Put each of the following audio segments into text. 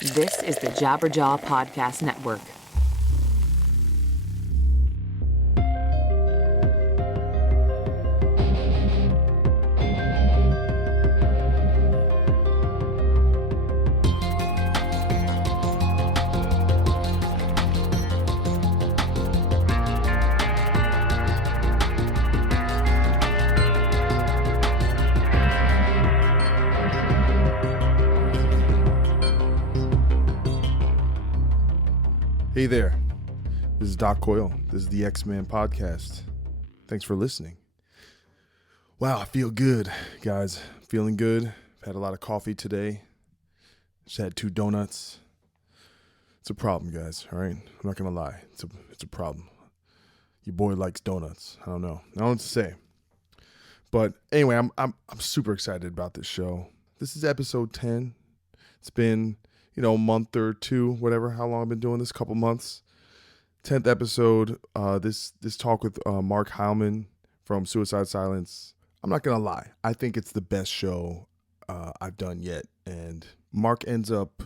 This is the Jabberjaw Podcast Network. Hey there, this is Doc Coyle. This is the X-Men podcast. Thanks for listening. Wow, I feel good, guys. Feeling good. I've had a lot of coffee today. Just had 2 donuts. It's a problem, guys, all right? I'm not going to lie. It's a problem. Your boy likes donuts. I don't know. I don't know what to say. But anyway, I'm super excited about this show. This is episode 10. It's been a month or 2, whatever, how long I've been doing this, couple months. 10th episode, this talk with Mark Heylmun from Suicide Silence. I'm not going to lie. I think it's the best show I've done yet. And Mark ends up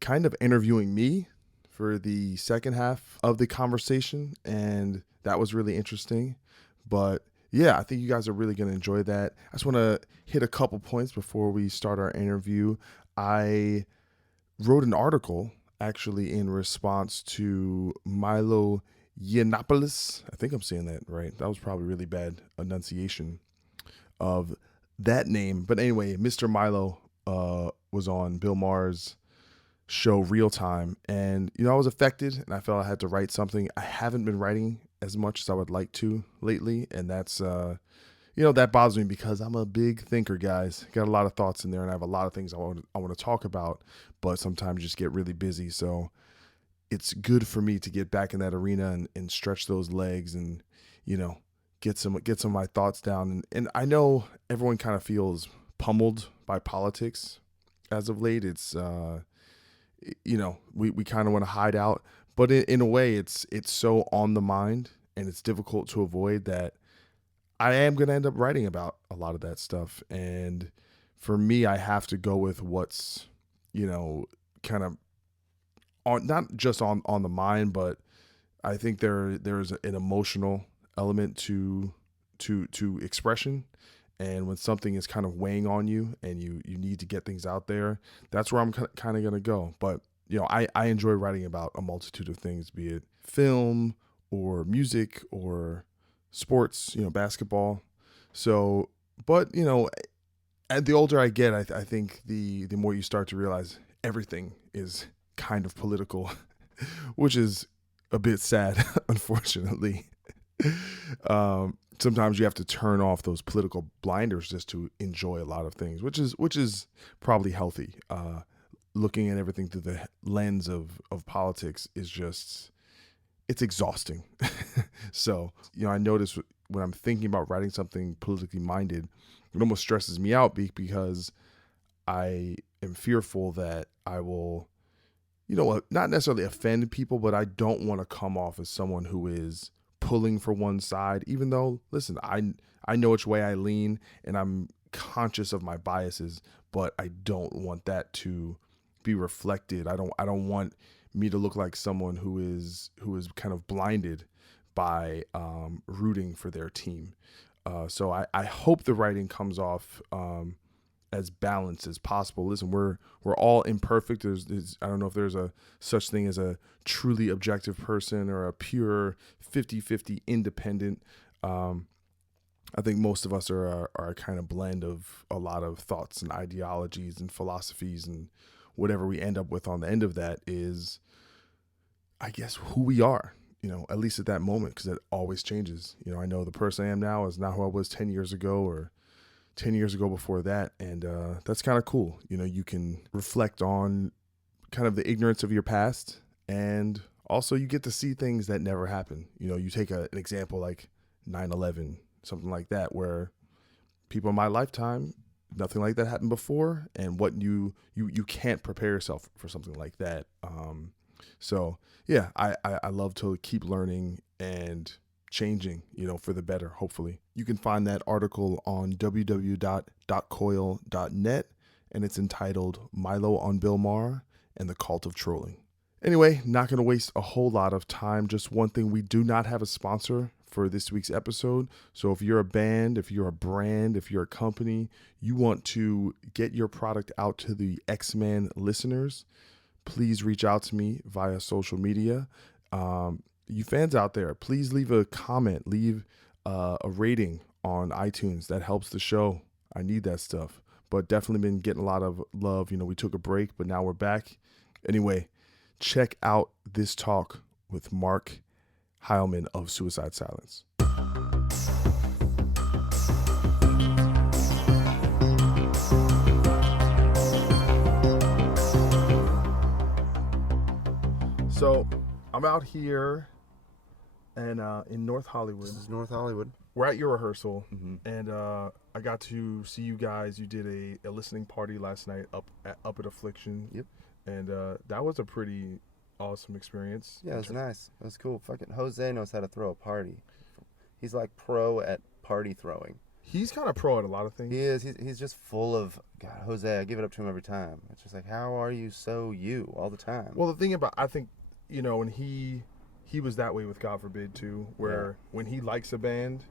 kind of interviewing me for the second half of the conversation. And that was really interesting. But yeah, I think you guys are really going to enjoy that. I just want to hit a couple points before we start our interview. I wrote an article actually in response to Milo Yiannopoulos. I think I'm saying that right. That was probably really bad enunciation of that name. But anyway, Mr. Milo was on Bill Maher's show Real Time. And, I was affected and I felt I had to write something. I haven't been writing as much as I would like to lately. And that's, that bothers me because I'm a big thinker, guys. Got a lot of thoughts in there and I have a lot of things I want to talk about, but sometimes just get really busy. So it's good for me to get back in that arena and stretch those legs and, get some of my thoughts down. And I know everyone kind of feels pummeled by politics as of late. It's, we kind of want to hide out, but in a way it's so on the mind and it's difficult to avoid that I am going to end up writing about a lot of that stuff. And for me, I have to go with what's, kind of on, not just on the mind, but I think there's an emotional element to expression. And when something is kind of weighing on you and you need to get things out there, that's where I'm kind of going to go. But, I enjoy writing about a multitude of things, be it film or music or sports, basketball. So, but, and the older I get, I think the more you start to realize everything is kind of political, which is a bit sad, unfortunately. Sometimes you have to turn off those political blinders just to enjoy a lot of things, which is probably healthy. Looking at everything through the lens of politics is just, it's exhausting. So, I notice when I'm thinking about writing something politically minded, it almost stresses me out because I am fearful that I will, not necessarily offend people, but I don't want to come off as someone who is pulling for one side, even though, listen, I know which way I lean and I'm conscious of my biases, but I don't want that to be reflected. I don't want me to look like someone who is kind of blinded by rooting for their team. So I hope the writing comes off as balanced as possible. Listen, we're all imperfect. There's I don't know if there's a such thing as a truly objective person or a pure 50-50 independent. I think most of us are a kind of blend of a lot of thoughts and ideologies and philosophies, and whatever we end up with on the end of that is, I guess, who we are, at least at that moment, because it always changes. I know the person I am now is not who I was 10 years ago or 10 years ago before that. And that's kind of cool. You can reflect on kind of the ignorance of your past, and also you get to see things that never happened. You take an example like 9/11, something like that, where people in my lifetime, nothing like that happened before, and what you can't prepare yourself for something like that. So yeah, I love to keep learning and changing, for the better, hopefully. You can find that article on www.coyle.net, and it's entitled Milo on Bill Maher, and the cult of trolling. Anyway, not going to waste a whole lot of time. Just one thing, we do not have a sponsor for this week's episode. So if you're a band, if you're a brand, if you're a company, you want to get your product out to the X-Man listeners, please reach out to me via social media. You fans out there, please leave a comment, leave a rating on iTunes. That helps the show. I need that stuff. But definitely been getting a lot of love. We took a break, but now we're back. Anyway, check out this talk with Mark Heylmun of Suicide Silence. So I'm out here and in North Hollywood. This is North Hollywood. We're at your rehearsal, Mm-hmm. and I got to see you guys. You did a listening party last night up at Affliction. Yep. And that was a pretty awesome experience. Yeah, it was nice. It was cool. Fucking Jose knows how to throw a party. He's like pro at party throwing. He's kind of pro at a lot of things. He is. He's just full of, God, Jose, I give it up to him every time. It's just like, how are you so you all the time? Well, the thing about, I think, and he was that way with God Forbid too, where when he likes a band,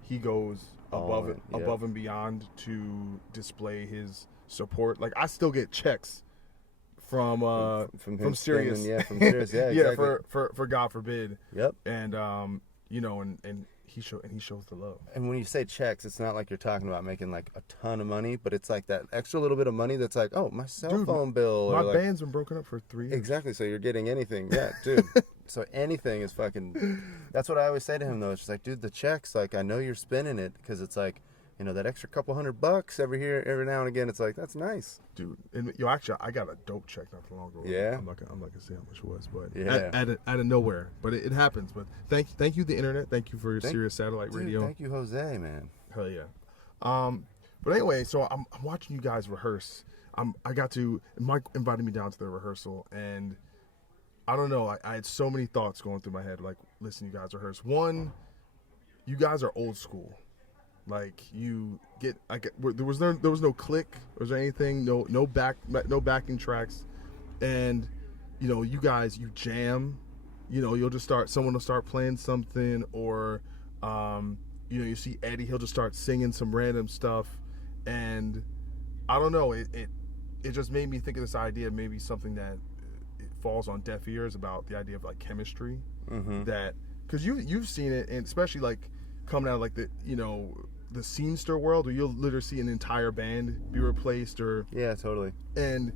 he goes above and beyond to display his support. Like, I still get checks from Sirius. From Sirius, yeah, exactly. for God Forbid. Yep. And and he shows the love. And when you say checks, it's not like you're talking about making like a ton of money, but it's like that extra little bit of money that's like, oh, my cell phone bill. My or band's been broken up for 3 years. Exactly, so you're getting anything. Yeah, dude. So anything is fucking... That's what I always say to him, though. It's just like, dude, the checks, like, I know you're spending it because it's like, that extra couple $100 every now and again. It's like, that's nice. Dude, and actually, I got a dope check not too long ago. Yeah? I'm not gonna say how much it was, but yeah. out of nowhere. But it happens. But thank you, the internet. Thank you for Sirius Satellite Radio. Thank you, Jose, man. Hell yeah. But anyway, so I'm watching you guys rehearse. Mike invited me down to the rehearsal, and I don't know. I had so many thoughts going through my head, like, listen, you guys rehearse. One, you guys are old school. Like, there was no click, was there anything, no backing tracks, and you guys, you jam, you'll just someone will start playing something, or you see Eddie, he'll just start singing some random stuff, and I don't know, it just made me think of this idea, maybe something that it falls on deaf ears, about the idea of like chemistry, that, because you've seen it, and especially like coming out of like the scenester world, where you'll literally see an entire band be replaced, or totally, and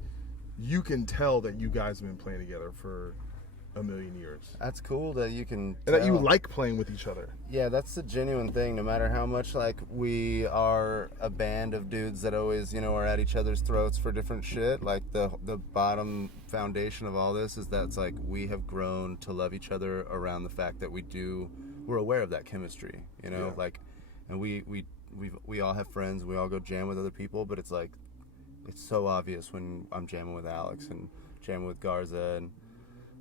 you can tell that you guys have been playing together for a million years. That's cool that you can and that you like playing with each other. Yeah, that's the genuine thing. No matter how much like we are a band of dudes that always are at each other's throats for different shit, like the bottom foundation of all this is that it's like we have grown to love each other around the fact that we're aware of that chemistry, like, and we all have friends, we all go jam with other people, but it's like, it's so obvious when I'm jamming with Alex and jamming with Garza, and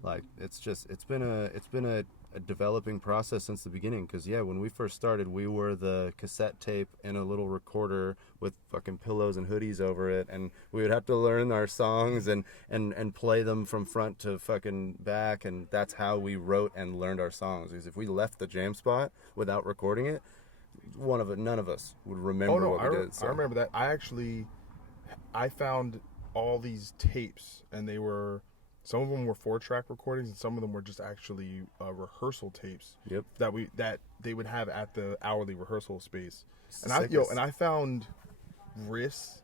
like, it's been a developing process since the beginning, because when we first started, we were the cassette tape in a little recorder with fucking pillows and hoodies over it, and we would have to learn our songs and play them from front to fucking back, and that's how we wrote and learned our songs. Because if we left the jam spot without recording it, none of us would remember what we did. So. I remember that. I found all these tapes, and some of them were 4-track recordings, and some of them were just actually rehearsal tapes. Yep. That they would have at the hourly rehearsal space. And I found riffs.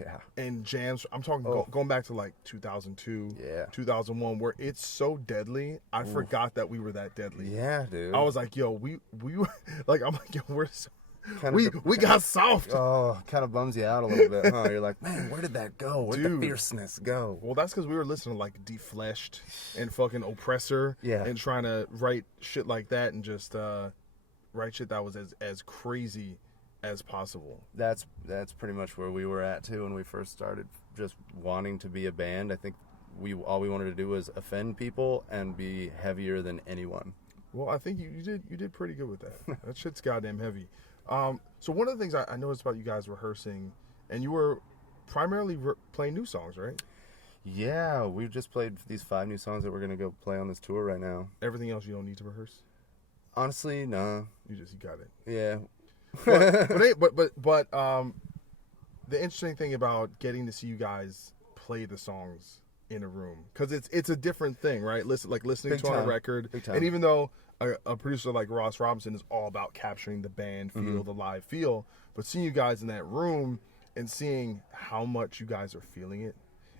Yeah. And jams. I'm talking going back to like 2002, 2001, where it's so deadly. I forgot that we were that deadly. Yeah, dude. I was like, yo, we were like, I'm like, yo, we're so. We got soft. Oh, kind of bums you out a little bit, huh? You're like, man, where did that go? Where'd the fierceness go? Well, that's because we were listening to like Defleshed and fucking Oppressor, and trying to write shit like that, and just write shit that was as crazy as possible. That's pretty much where we were at too when we first started, just wanting to be a band. I think all we wanted to do was offend people and be heavier than anyone. Well, I think you did pretty good with that. That shit's goddamn heavy. So one of the things I noticed about you guys rehearsing, and you were primarily playing new songs, right? Yeah, we've just played these 5 new songs that we're gonna go play on this tour right now. Everything else you don't need to rehearse. Honestly, nah. You got it. Yeah. but the interesting thing about getting to see you guys play the songs in a room, because it's a different thing, right? Listening Big to on a time. record, Big time. and even though a producer like Ross Robinson is all about capturing the band feel, the live feel, but seeing you guys in that room and seeing how much you guys are feeling it,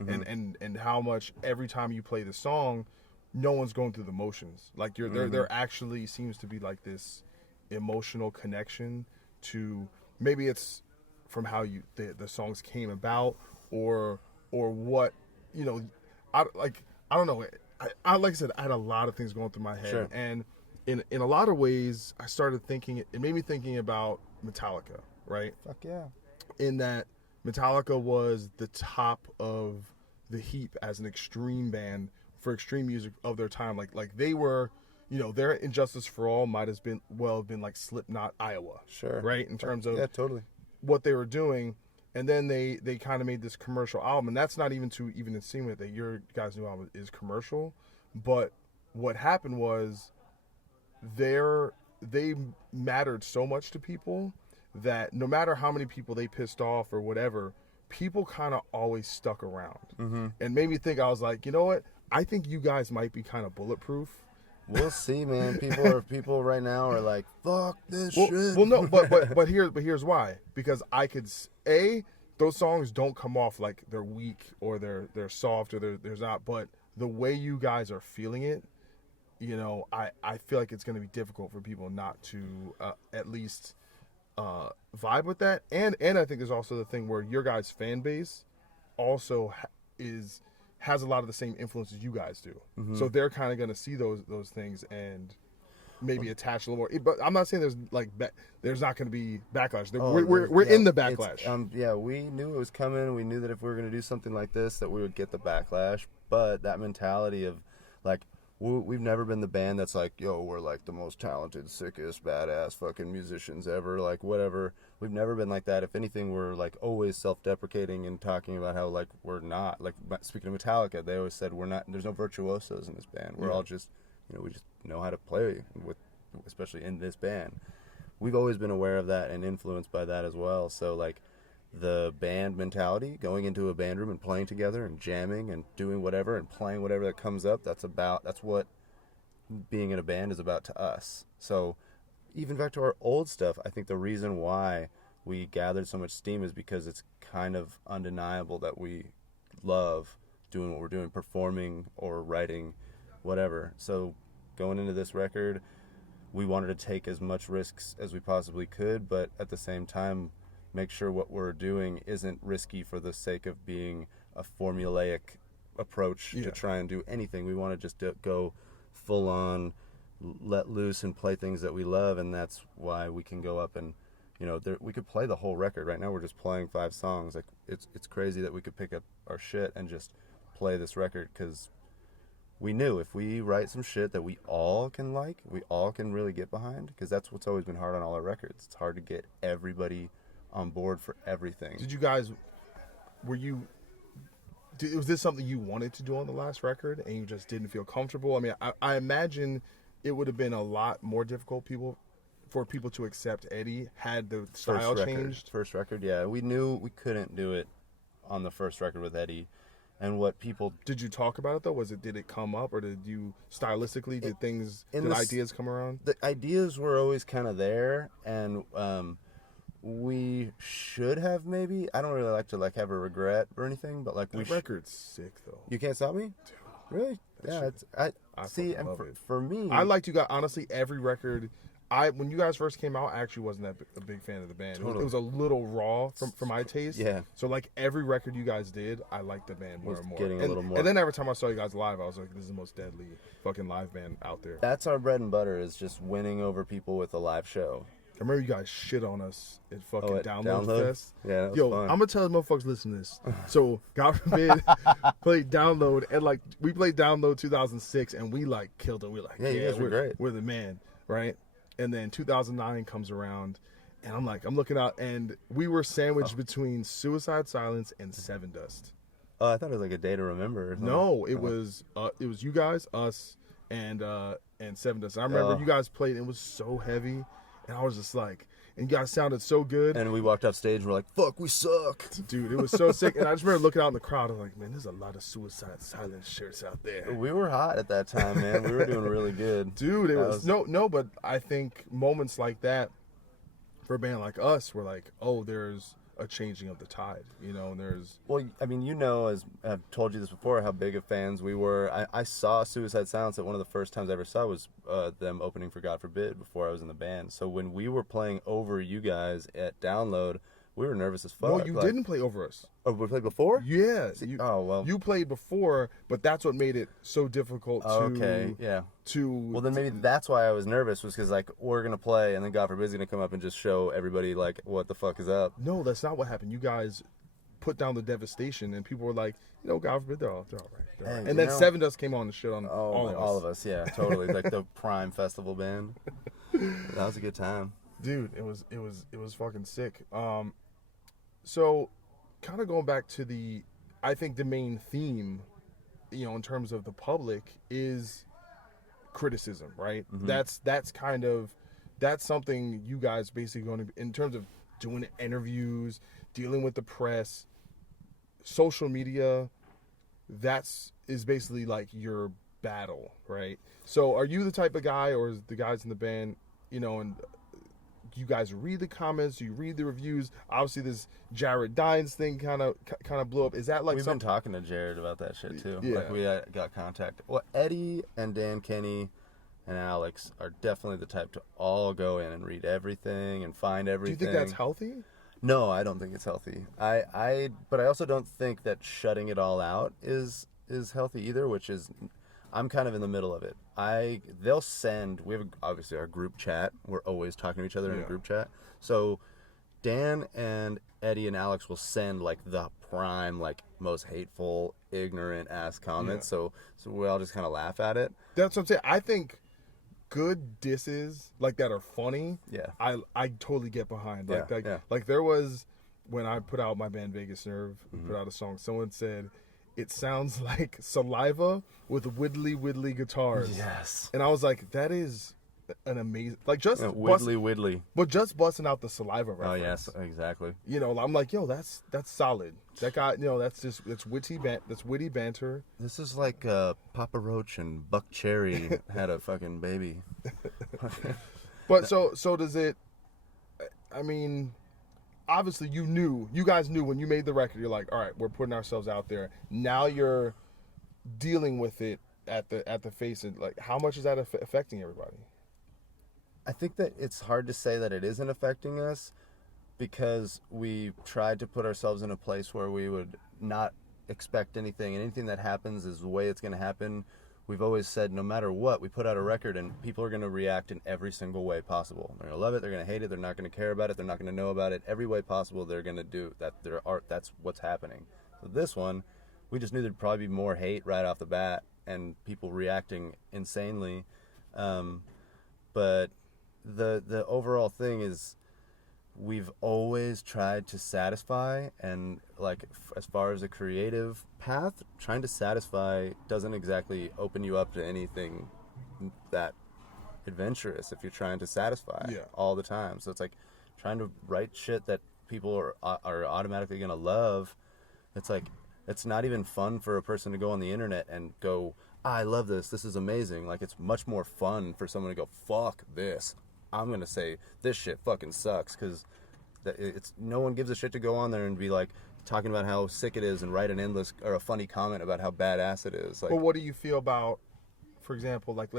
and how much every time you play the song, no one's going through the motions. Like there actually seems to be like this emotional connection to, maybe it's from how the songs came about, or what, you know, I don't know. I like I said, I had a lot of things going through my head, Sure. and in a lot of ways, I started thinking. It made me thinking about Metallica, right? Fuck yeah. In that Metallica was the top of the heap as an extreme band for extreme music of their time. Like they were, you know, their Injustice for All might have been like Slipknot, Iowa, Sure. right? In terms of Yeah, totally. what they were doing. And then they kind of made this commercial album, and that's not even to even insinuate that your guys' new album is commercial. But what happened was they mattered so much to people that no matter how many people they pissed off or whatever, people kind of always stuck around. And made me think, I was like, you know what? I think you guys might be kind of bulletproof. We'll see, man. People right now are like, fuck this shit. Well, no, but here's why. Because I could those songs don't come off like they're weak or they're soft or there's not. But the way you guys are feeling it, you know, I feel like it's going to be difficult for people not to at least vibe with that. And I think there's also the thing where your guys' fan base also has a lot of the same influences you guys do. So they're kind of going to see those things and maybe attach a little more. But I'm not saying there's not going to be backlash. We're in the backlash. Yeah, we knew it was coming. We knew that if we were going to do something like this, that we would get the backlash. But that mentality of like, we've never been the band that's like, yo, we're like the most talented, sickest, badass fucking musicians ever, like whatever. We've never been like that. If anything, we're like always self-deprecating and talking about how like we're not. Like, speaking of Metallica, they always said we're not, there's no virtuosos in this band. We're all just, you know, we just know how to play with, especially in this band. We've always been aware of that and influenced by that as well. So like the band mentality, going into a band room and playing together and jamming and doing whatever and playing whatever that comes up, that's what being in a band is about to us. So even back to our old stuff, I think the reason why we gathered so much steam is because it's kind of undeniable that we love doing what we're doing, performing or writing, whatever. So going into this record, we wanted to take as much risks as we possibly could, but at the same time make sure what we're doing isn't risky for the sake of being a formulaic approach to try and do anything. We want to just go full on, let loose and play things that we love, and that's why we can go up and, you know, we could play the whole record. Right now we're just playing 5 songs. Like it's crazy that we could pick up our shit and just play this record, because we knew if we write some shit that we all can like, we all can really get behind, because that's what's always been hard on all our records. It's hard to get everybody on board for everything. Did you guys, was this something you wanted to do on the last record and you just didn't feel comfortable? I mean, I imagine it would have been a lot more difficult for people to accept Eddie had the style changed. First record, yeah. We knew we couldn't do it on the first record with Eddie. And what people... Did you talk about it, though? Did it come up, or did you, stylistically, did ideas come around? The ideas were always kind of there, and we should have maybe. I don't really like to have a regret or anything, but like that record's sick though. You can't stop me, dude. Really? Yeah, I see. And for me, I liked you guys. Honestly, every record. When you guys first came out, I actually wasn't a big fan of the band. Totally. It was a little raw for my taste. Yeah. So like every record you guys did, I liked the band more and more. Getting a little more. And then every time I saw you guys live, I was like, this is the most deadly fucking live band out there. That's our bread and butter, is just winning over people with a live show. I remember you guys shit on us at fucking Download Fest. Yeah, that was Yo, fun. I'm gonna tell those motherfuckers listen to this. So, God forbid, played Download, and like we played Download 2006, and we like killed it. We're like, you guys were great. We're the man, right? And then 2009 comes around, and I'm looking out, and we were sandwiched between Suicide Silence and Seven Dust. Oh, I thought it was like a day to remember. Or something. No, it was you guys, us, and Seven Dust. I remember you guys played. It was so heavy, and I was just like, and you guys sounded so good. And we walked off stage and we're like, fuck, we suck. Dude, it was so sick. And I just remember looking out in the crowd. I'm like, man, there's a lot of Suicide Silence shirts out there. We were hot at that time, man. We were doing really good. Dude, it was no, but I think moments like that for a band like us were like, oh, there's a changing of the tide, and there's... Well, I mean, as I've told you this before, how big of fans we were. I saw Suicide Silence at one of the first times I ever saw was them opening for God Forbid before I was in the band. So when we were playing over you guys at Download, we were nervous as fuck. No, you didn't play over us. Oh, we played before? Yeah. You played before, but that's what made it so difficult Well, then maybe that's why I was nervous, was because, like, we're going to play, and then God Forbid's going to come up and just show everybody, like, what the fuck is up. No, that's not what happened. You guys put down the devastation, and people were like, God Forbid, they're all right. Hey, and then Seven Dust came on the shit on all of us. Yeah, totally. Like the prime festival band. That was a good time. Dude, it was fucking sick. So, kind of going back to I think the main theme, in terms of the public, is criticism, right? Mm-hmm. That's something you guys basically going to, in terms of doing interviews, dealing with the press, social media, is basically like your battle, right? So, are you the type of guy, or is the guys in the band, and you guys read the comments, you read the reviews? Obviously, this Jared Dines thing kind of blew up. Is that like we've been talking to Jared about that shit too? Yeah. Like we got contact. Well, Eddie and Dan Kenny and Alex are definitely the type to all go in and read everything and find everything. Do you think that's healthy? No, I don't think it's healthy. But I also don't think that shutting it all out is healthy either, which is, I'm kind of in the middle of it. They'll send, we have obviously our group chat. We're always talking to each other in a group chat. So Dan and Eddie and Alex will send like the prime, like most hateful, ignorant ass comments. Yeah. So we all just kind of laugh at it. That's what I'm saying. I think good disses like that are funny. Yeah. I totally get behind. Yeah. Like there was, when I put out my band Vegas Nerve, put out a song, someone said, it sounds like saliva with widdly guitars. Yes. And I was like, that is an amazing, like just widdly. But just busting out the saliva reference. Oh yes, exactly. I'm like, yo, that's solid. That guy, that's witty banter. This is like Papa Roach and Buck Cherry had a fucking baby. But so does it? I mean, obviously you guys knew when you made the record. You're like, all right, we're putting ourselves out there. Now you're dealing with it at the face. And like, how much is that affecting everybody? I think that it's hard to say that it isn't affecting us, because we tried to put ourselves in a place where we would not expect anything, and anything that happens is the way it's going to happen. We've always said no matter what, we put out a record and people are going to react in every single way possible. They're going to love it, they're going to hate it, they're not going to care about it, they're not going to know about it. Every way possible they're going to do that. That's what's happening. So this one, we just knew there'd probably be more hate right off the bat and people reacting insanely. But the overall thing is, we've always tried to satisfy, and like as far as a creative path, trying to satisfy doesn't exactly open you up to anything that adventurous if you're trying to satisfy all the time. So it's like trying to write shit that people are automatically gonna love. It's like, it's not even fun for a person to go on the internet and go, I love this is amazing. Like, it's much more fun for someone to go, fuck this, I'm gonna say this shit fucking sucks, because it's no one gives a shit to go on there and be like talking about how sick it is and write an endless or a funny comment about how badass it is. Like, well, what do you feel about, for example, like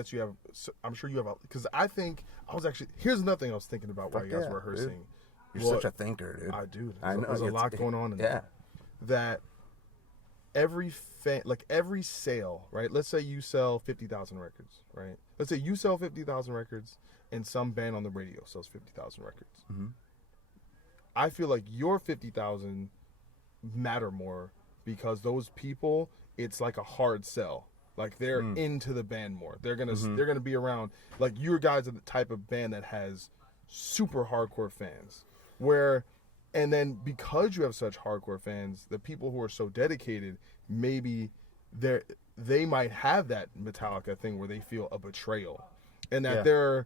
I'm sure you have, because I think here's another thing I was thinking about while you guys were rehearsing. Dude. You're such a thinker, dude. I do. I know. There's a lot going on in there. That every sale, right? Let's say you sell 50,000 records, right? Let's say you sell 50,000 records and some band on the radio sells 50,000 records. Mm-hmm. I feel like your 50,000 matter more, because those people, it's like a hard sell. Like, they're into the band more. They're gonna be around. Like, you guys are the type of band that has super hardcore fans. And then because you have such hardcore fans, the people who are so dedicated, maybe they might have that Metallica thing where they feel a betrayal, and that their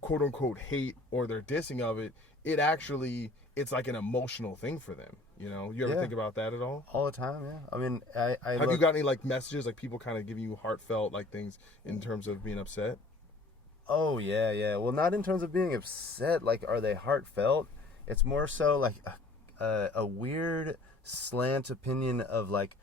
quote unquote hate or their dissing of it, it's like an emotional thing for them. You know, you ever think about that at all? All the time, yeah. I mean, have you got any like messages, like people kind of giving you heartfelt like things in terms of being upset? Oh yeah. Well, not in terms of being upset. Like, are they heartfelt? It's more so like a weird slant opinion of like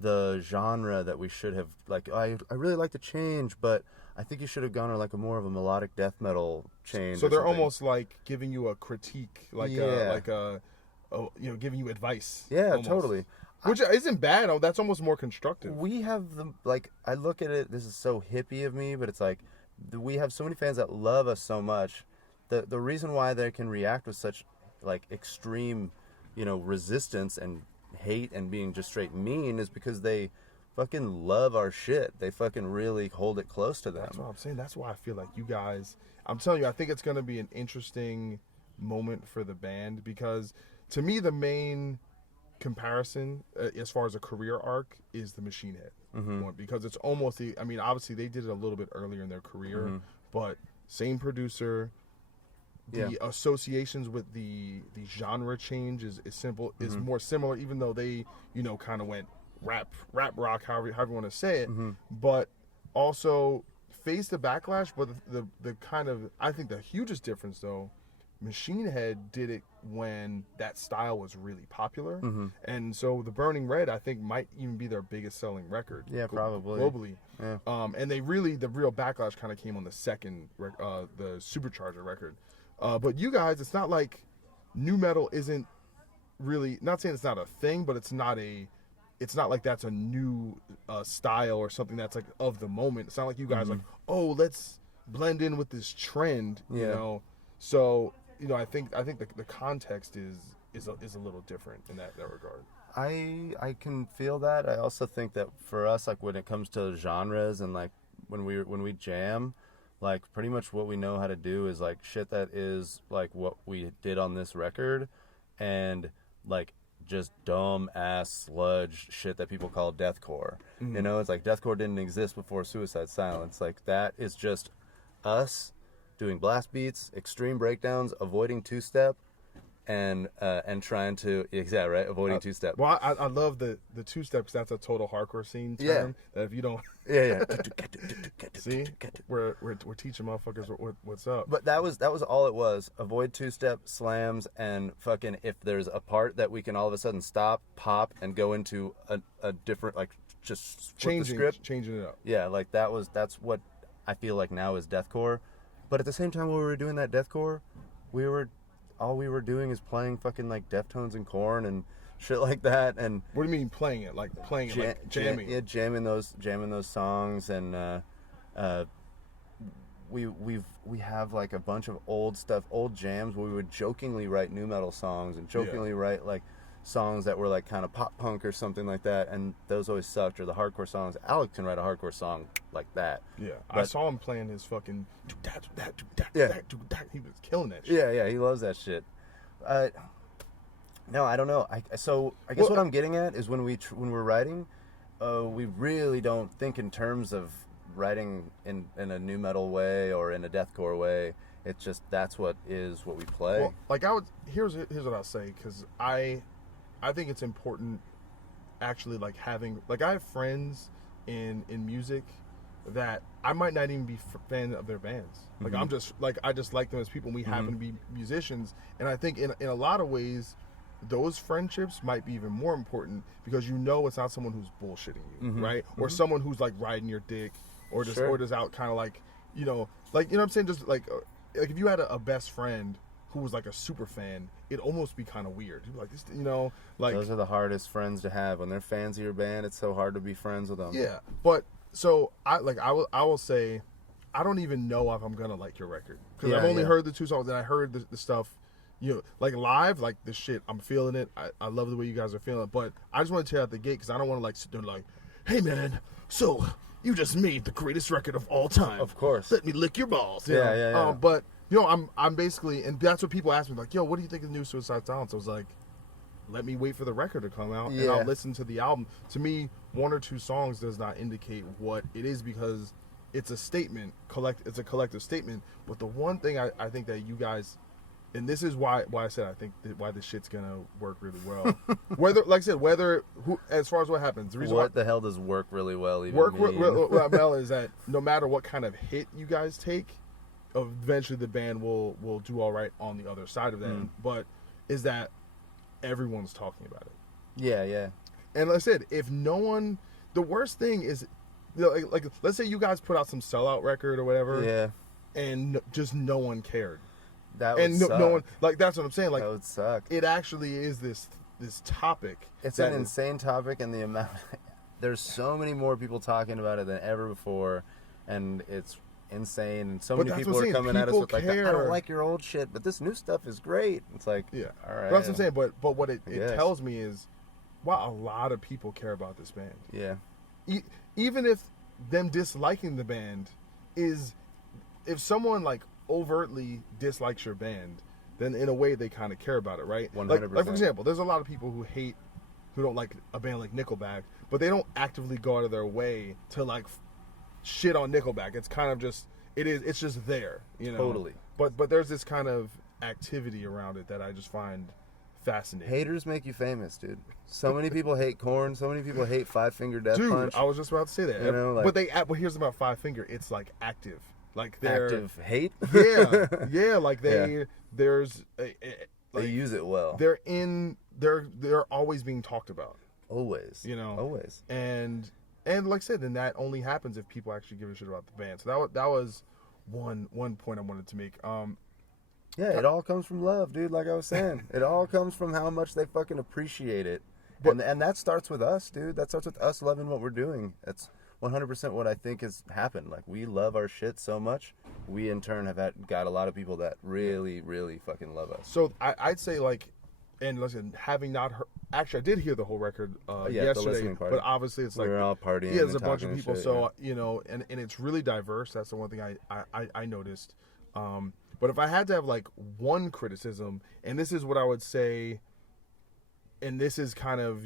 the genre that we should have. Like, I really like the change, but I think you should have gone on like a more of a melodic death metal change. So they're almost like giving you a critique, giving you advice. Yeah, almost. Totally. Which isn't bad. That's almost more constructive. We have I look at it, this is so hippie of me, but it's like, we have so many fans that love us so much. The reason why they can react with such like extreme, resistance and hate and being just straight mean is because they fucking love our shit. They fucking really hold it close to them. That's what I'm saying. That's why I feel like you guys, I'm telling you, I think it's going to be an interesting moment for the band, because to me the main comparison as far as a career arc is the Machine Head one, because it's almost obviously they did it a little bit earlier in their career, but same producer, the associations with the genre change is simple, is more similar, even though they kind of went rap rock, however you want to say it, but also faced the backlash. But the kind of, I think the hugest difference though, Machine Head did it when that style was really popular, and so the Burning Red I think might even be their biggest selling record. Yeah, probably globally. Yeah. And the real backlash kind of came on the second, the Supercharger record. But you guys, it's not like nu metal isn't really, not saying it's not a thing, but it's not like that's a new style or something that's like of the moment. It's not like you guys like, oh, let's blend in with this trend, you know. So I think the context is a little different in that regard. I can feel that. I also think that for us, like when it comes to genres and like when we jam, like pretty much what we know how to do is like shit that is like what we did on this record, and like just dumb ass sludge shit that people call deathcore. It's like deathcore didn't exist before Suicide Silence. Like that is just us doing blast beats, extreme breakdowns, avoiding two-step, and trying to avoiding two-step. Well, I love the two-step because that's a total hardcore scene term. That if you don't, see, we're teaching motherfuckers what's up. But that was all it was. Avoid two-step, slams, and fucking if there's a part that we can all of a sudden stop, pop, and go into a different, like just changing it up. Yeah, like that's what I feel like now is deathcore. But at the same time, when we were doing that deathcore, all we were doing is playing fucking like Deftones and Korn and shit like that. And what do you mean playing it? Like playing it, like jamming? Yeah, jamming those songs. And we have like a bunch of old stuff, old jams where we would jokingly write nu metal songs and jokingly write like songs that were like kind of pop punk or something like that, and those always sucked. Or the hardcore songs, Alex can write a hardcore song like that. But I saw him playing his fucking he was killing that shit. Yeah, he loves that shit. No, I don't know. I guess what I'm getting at is when we're writing, we really don't think in terms of writing in a nu metal way or in a deathcore way. It's just that's what we play. Well, like here's what I'll say, because I think it's important actually, like having, like I have friends in music that I might not even be fan of their bands. Like I'm just like, I just like them as people, and we happen to be musicians. And I think in a lot of ways, those friendships might be even more important because it's not someone who's bullshitting you, right? Or someone who's like riding your dick, or just out kind of like, what I'm saying? Just like if you had a best friend who was like a super fan, it'd almost be kind of weird. You'd be like, this, like those are the hardest friends to have. When they're fans of your band, it's so hard to be friends with them. Yeah, but so I will say, I don't even know if I'm gonna like your record because I've only heard the two songs, and I heard the stuff, like live, like the shit. I'm feeling it. I love the way you guys are feeling it, but I just want to tear out the gate because I don't want to like sit there like, hey man, so you just made the greatest record of all time. Of course. Let me lick your balls. Yeah. But I'm basically, and that's what people ask me, like, yo, what do you think of the new Suicide Silence? I was like, let me wait for the record to come out, and I'll listen to the album. To me, one or two songs does not indicate what it is, because it's a statement. It's a collective statement. But the one thing I think that you guys, and this is why I said I think that why this shit's gonna work really well. Whether, like I said, as far as what happens, the reason what the hell does work really well even mean? What I mean is that no matter what kind of hit you guys take, eventually the band will do all right on the other side of that. But is that everyone's talking about it? Yeah. And like I said, if no one, the worst thing is, like let's say you guys put out some sellout record or whatever, and just no one cared. That would suck. No one, like, that's what I'm saying. Like, that would suck. It actually is this topic. It's an insane topic, and the amount there's so many more people talking about it than ever before, and it's insane. And so many people are coming at us with like, I don't like your old shit, but this new stuff is great. It's like, all right. That's what I'm saying. But what it tells me is, wow, a lot of people care about this band. Yeah. Even if them disliking the band is, if someone like overtly dislikes your band, then in a way they kind of care about it, right? 100%. Like for example, there's a lot of people who don't like a band like Nickelback, but they don't actively go out of their way to like shit on Nickelback. It's kind of just it's just there, you know. Totally. But there's this kind of activity around it that I just find fascinating. Haters make you famous, dude. So many people hate Korn. So many people hate Five Finger Death Punch. Dude, I was just about to say that. You know, like, but here's about Five Finger. It's like active. Like they're active hate. yeah. Like there's they use it well. They're always being talked about. Always. You know. Always. And like I said, then that only happens if people actually give a shit about the band. So that was one point I wanted to make. Yeah, it all comes from love, dude. Like I was saying, it all comes from how much they fucking appreciate it, and that starts with us, dude. That starts with us loving what we're doing. That's 100% what I think has happened. Like, we love our shit so much, we in turn have got a lot of people that really, really fucking love us. So I'd say, like, and listen, having not heard, actually I did hear the whole record yesterday, but obviously it's like we were all partying. Yeah, there's a bunch of people, shit, so you know, and it's really diverse. That's the one thing I noticed. But if I had to have like one criticism, and this is what I would say, and this is kind of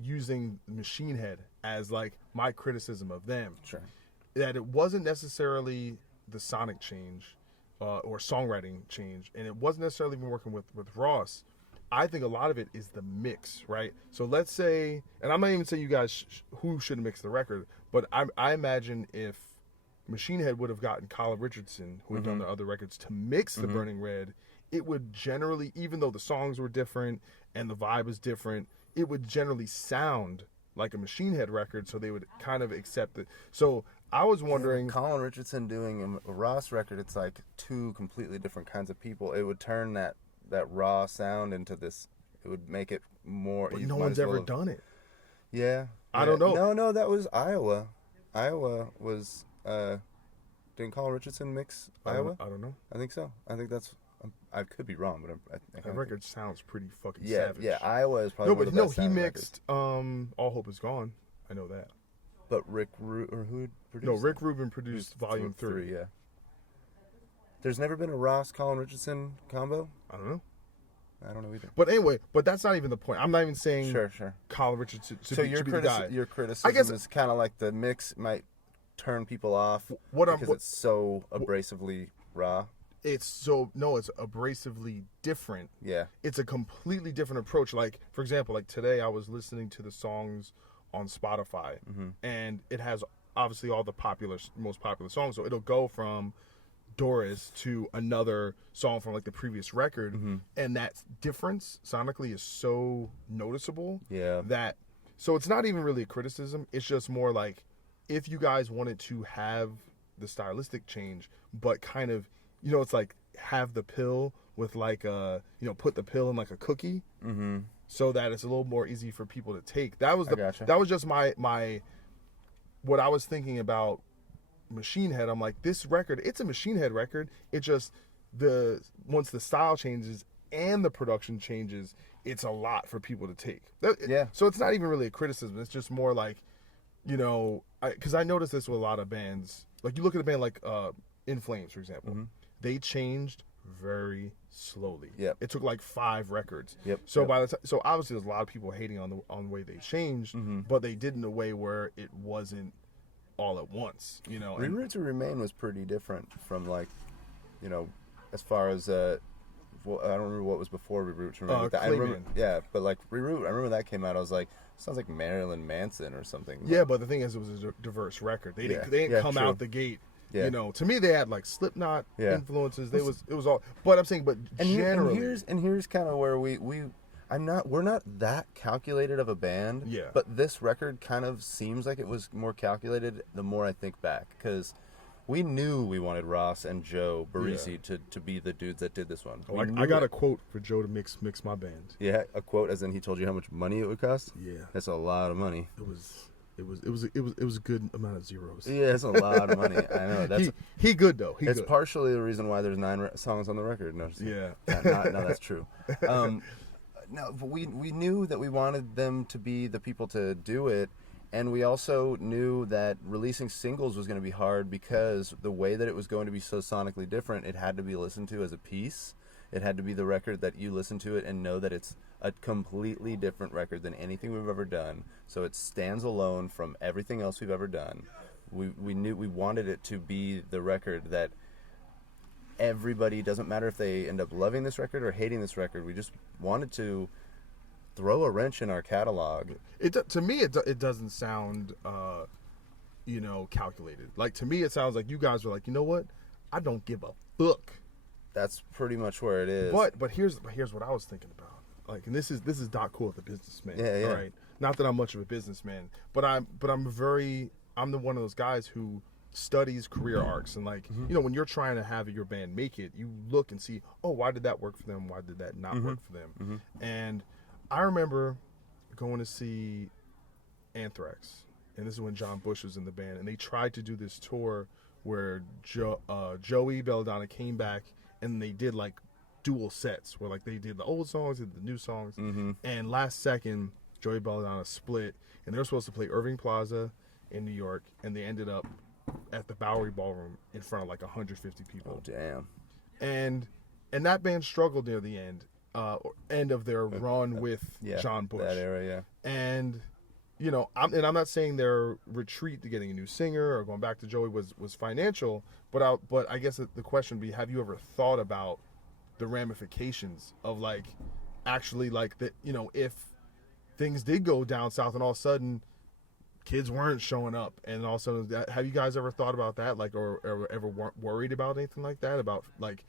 using Machine Head as like my criticism of them, sure, that it wasn't necessarily the sonic change or songwriting change, and it wasn't necessarily even working with Ross. I think a lot of it is the mix, right? So let's say, and I'm not even saying you guys who should mix the record, but I imagine if Machine Head would have gotten Colin Richardson, who had done the other records, to mix the Burning Red, it would generally, even though the songs were different and the vibe was different, it would generally sound like a Machine Head record, so they would kind of accept it. So I was wondering, Colin Richardson doing a Ross record, it's like two completely different kinds of people. It would turn that raw sound into this, it would make it more. But no one's ever done it. Yeah. I don't know. No, that was Iowa. Iowa was, didn't Colin Richardson mix Iowa? I don't know. I think so. I think that's, I could be wrong, but that record sounds pretty fucking savage. Yeah, Iowa is probably one of the best he mixed All Hope Is Gone. I know that. But Rick who produced? No, Rick Rubin produced Volume 3. Yeah. There's never been a Ross Colin Richardson combo? I don't know. I don't know either. But anyway, that's not even the point. I'm not even saying sure. Colin Richardson should be the guy. Your criticism is kind of like the mix might turn people off because it's so abrasively raw. It's abrasively different. Yeah. It's a completely different approach. Like, for example, like today I was listening to the songs on Spotify, and it has obviously all the most popular songs. So it'll go from Doris to another song from like the previous record, and that difference sonically is so noticeable. Yeah. So it's not even really a criticism. It's just more like, if you guys wanted to have the stylistic change, but kind of, you know, it's like have the pill with like put the pill in like a cookie, so that it's a little more easy for people to take. That was that was just my what I was thinking about Machine Head. I'm like, this record, it's a Machine Head record. It just once the style changes and the production changes, it's a lot for people to take. Yeah. So it's not even really a criticism. It's just more like, you know, because I noticed this with a lot of bands. Like, you look at a band like In Flames, for example. They changed very slowly. Yep. It took like 5 records. Yep. So Yep. by the time, so obviously there's a lot of people hating on the way they changed, but they did in a way where it wasn't all at once, you know. And Reroute to Remain was pretty different from like, you know, as far as well, I don't remember what was before Reroute to Remain. I remember, Clayman. but like Reroute, I remember that came out. I was like, sounds like Marilyn Manson or something. yeah, but the thing is, it was a diverse record. They didn't come true. out the gate. Yeah. You know, to me, they had like Slipknot influences. It was all. But I'm saying, but And generally, here's kind of where we're not that calculated of a band. Yeah. But this record kind of seems like it was more calculated the more I think back, because we knew we wanted Ross and Joe Barresi to be the dudes that did this one. Oh, I got a quote for Joe to mix my band. Yeah, a quote as in he told you how much money it would cost. Yeah, that's a lot of money. It was a good amount of zeros. Yeah, it's a lot of money. I know. That's he good though. It's partially the reason why there's 9 songs on the record. No, yeah. No, that's true. No, but we knew that we wanted them to be the people to do it, and we also knew that releasing singles was going to be hard because the way that it was going to be so sonically different, it had to be listened to as a piece. It had to be the record that you listen to it and know that it's a completely different record than anything we've ever done. So it stands alone from everything else we've ever done. We knew we wanted it to be the record that everybody, doesn't matter if they end up loving this record or hating this record, we just wanted to throw a wrench in our catalog. To me, it doesn't sound, calculated. Like, to me, it sounds like you guys were like, you know what? I don't give a fuck. That's pretty much where it is. But here's what I was thinking about. Like, and this is Doc Cool, the businessman. Yeah. All right. Not that I'm much of a businessman, but I'm the one of those guys who studies career arcs, and like, when you're trying to have your band make it, you look and see, oh, why did that work for them? Why did that not work for them? And I remember going to see Anthrax, and this is when John Bush was in the band, and they tried to do this tour where Joey Belladonna came back, and they did like dual sets where like they did the old songs and the new songs, and last second Joey Belladonna split, and they were supposed to play Irving Plaza in New York, and they ended up at the Bowery Ballroom in front of like 150 people. Oh, damn. And that band struggled near the end of their run with John Bush. That era, yeah. And I'm not saying their retreat to getting a new singer or going back to Joey was financial, but I guess the question would be, have you ever thought about the ramifications of like actually like that, if things did go down south and all of a sudden kids weren't showing up, and also have you guys ever thought about that, like, or ever worried about anything like that, about like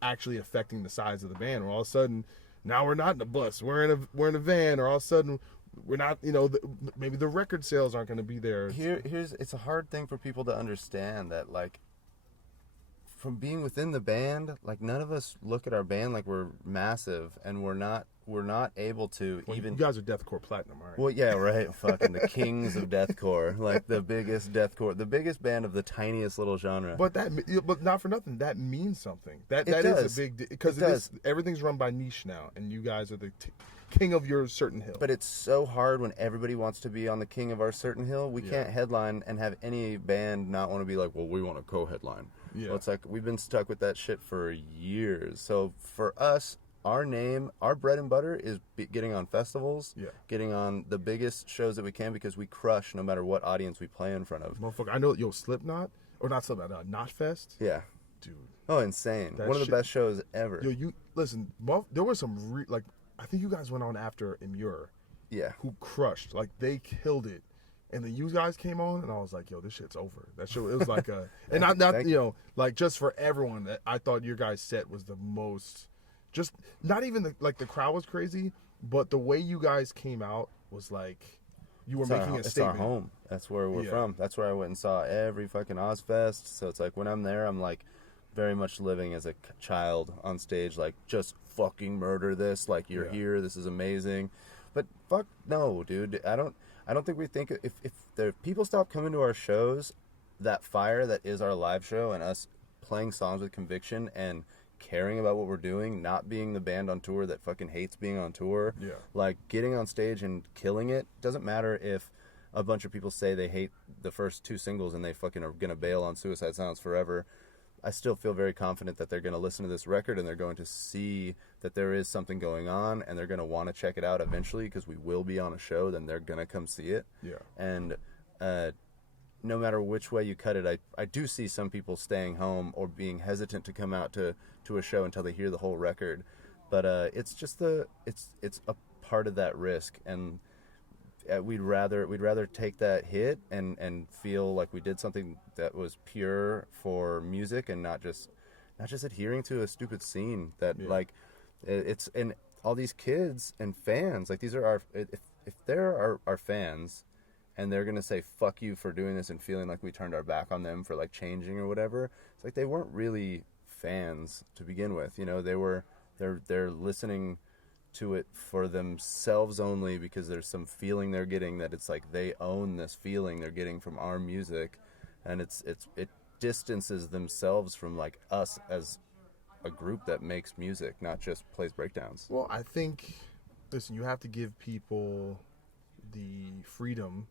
actually affecting the size of the band, or all of a sudden now we're not in a bus, we're in a van, or all of a sudden we're not, maybe the record sales aren't going to be there. It's a hard thing for people to understand that, like, from being within the band, like, none of us look at our band like we're massive, and we're not able to even. You guys are deathcore platinum, all right? Well, yeah, right. Fucking the kings of deathcore, like the biggest deathcore, the biggest band of the tiniest little genre. But not for nothing, that means something. That is a big, because everything's run by niche now, and you guys are the king of your certain hill. But it's so hard when everybody wants to be on the king of our certain hill. We can't headline and have any band not want to be like, well, we want to co-headline. Yeah. Well, it's like we've been stuck with that shit for years. So for us, our name, our bread and butter is getting on festivals, getting on the biggest shows that we can, because we crush no matter what audience we play in front of. Motherfucker, I know, Slipknot, or not Slipknot, Knotfest. Yeah. Dude. Oh, insane. One of the best shows ever. You listen, there was some, I think you guys went on after Immure. Yeah. Who crushed. Like, they killed it. And then you guys came on, and I was like, yo, this shit's over. That show, it was like a, and not like, just for everyone, I thought your guys' set was the most, just, not even the crowd was crazy, but the way you guys came out was like, you were making a statement. It's our home. That's where we're from. That's where I went and saw every fucking Ozfest. So it's like, when I'm there, I'm like, very much living as a child on stage, like, just fucking murder this, like, you're here, this is amazing. But fuck no, dude. I don't think we think, if the people stop coming to our shows, that fire that is our live show and us playing songs with conviction and caring about what we're doing, not being the band on tour that fucking hates being on tour, like, getting on stage and killing it. Doesn't matter if a bunch of people say they hate the first 2 singles and they fucking are gonna bail on Suicide Silence forever. I still feel very confident that they're going to listen to this record and they're going to see that there is something going on and they're going to want to check it out eventually because we will be on a show. Then they're going to come see it. Yeah. And no matter which way you cut it, I do see some people staying home or being hesitant to come out to a show until they hear the whole record. But it's just it's a part of that risk, and we'd rather take that hit and feel like we did something that was pure for music and not just adhering to a stupid scene that like it's, and all these kids and fans, like these are our, if they're our fans and they're gonna say fuck you for doing this and feeling like we turned our back on them for like changing or whatever, it's like they weren't really fans to begin with, you know. They're listening to it for themselves only because there's some feeling they're getting that it's like they own this feeling they're getting from our music, and it distances themselves from like us as a group that makes music, not just plays breakdowns. Well, I think, listen, you have to give people the freedom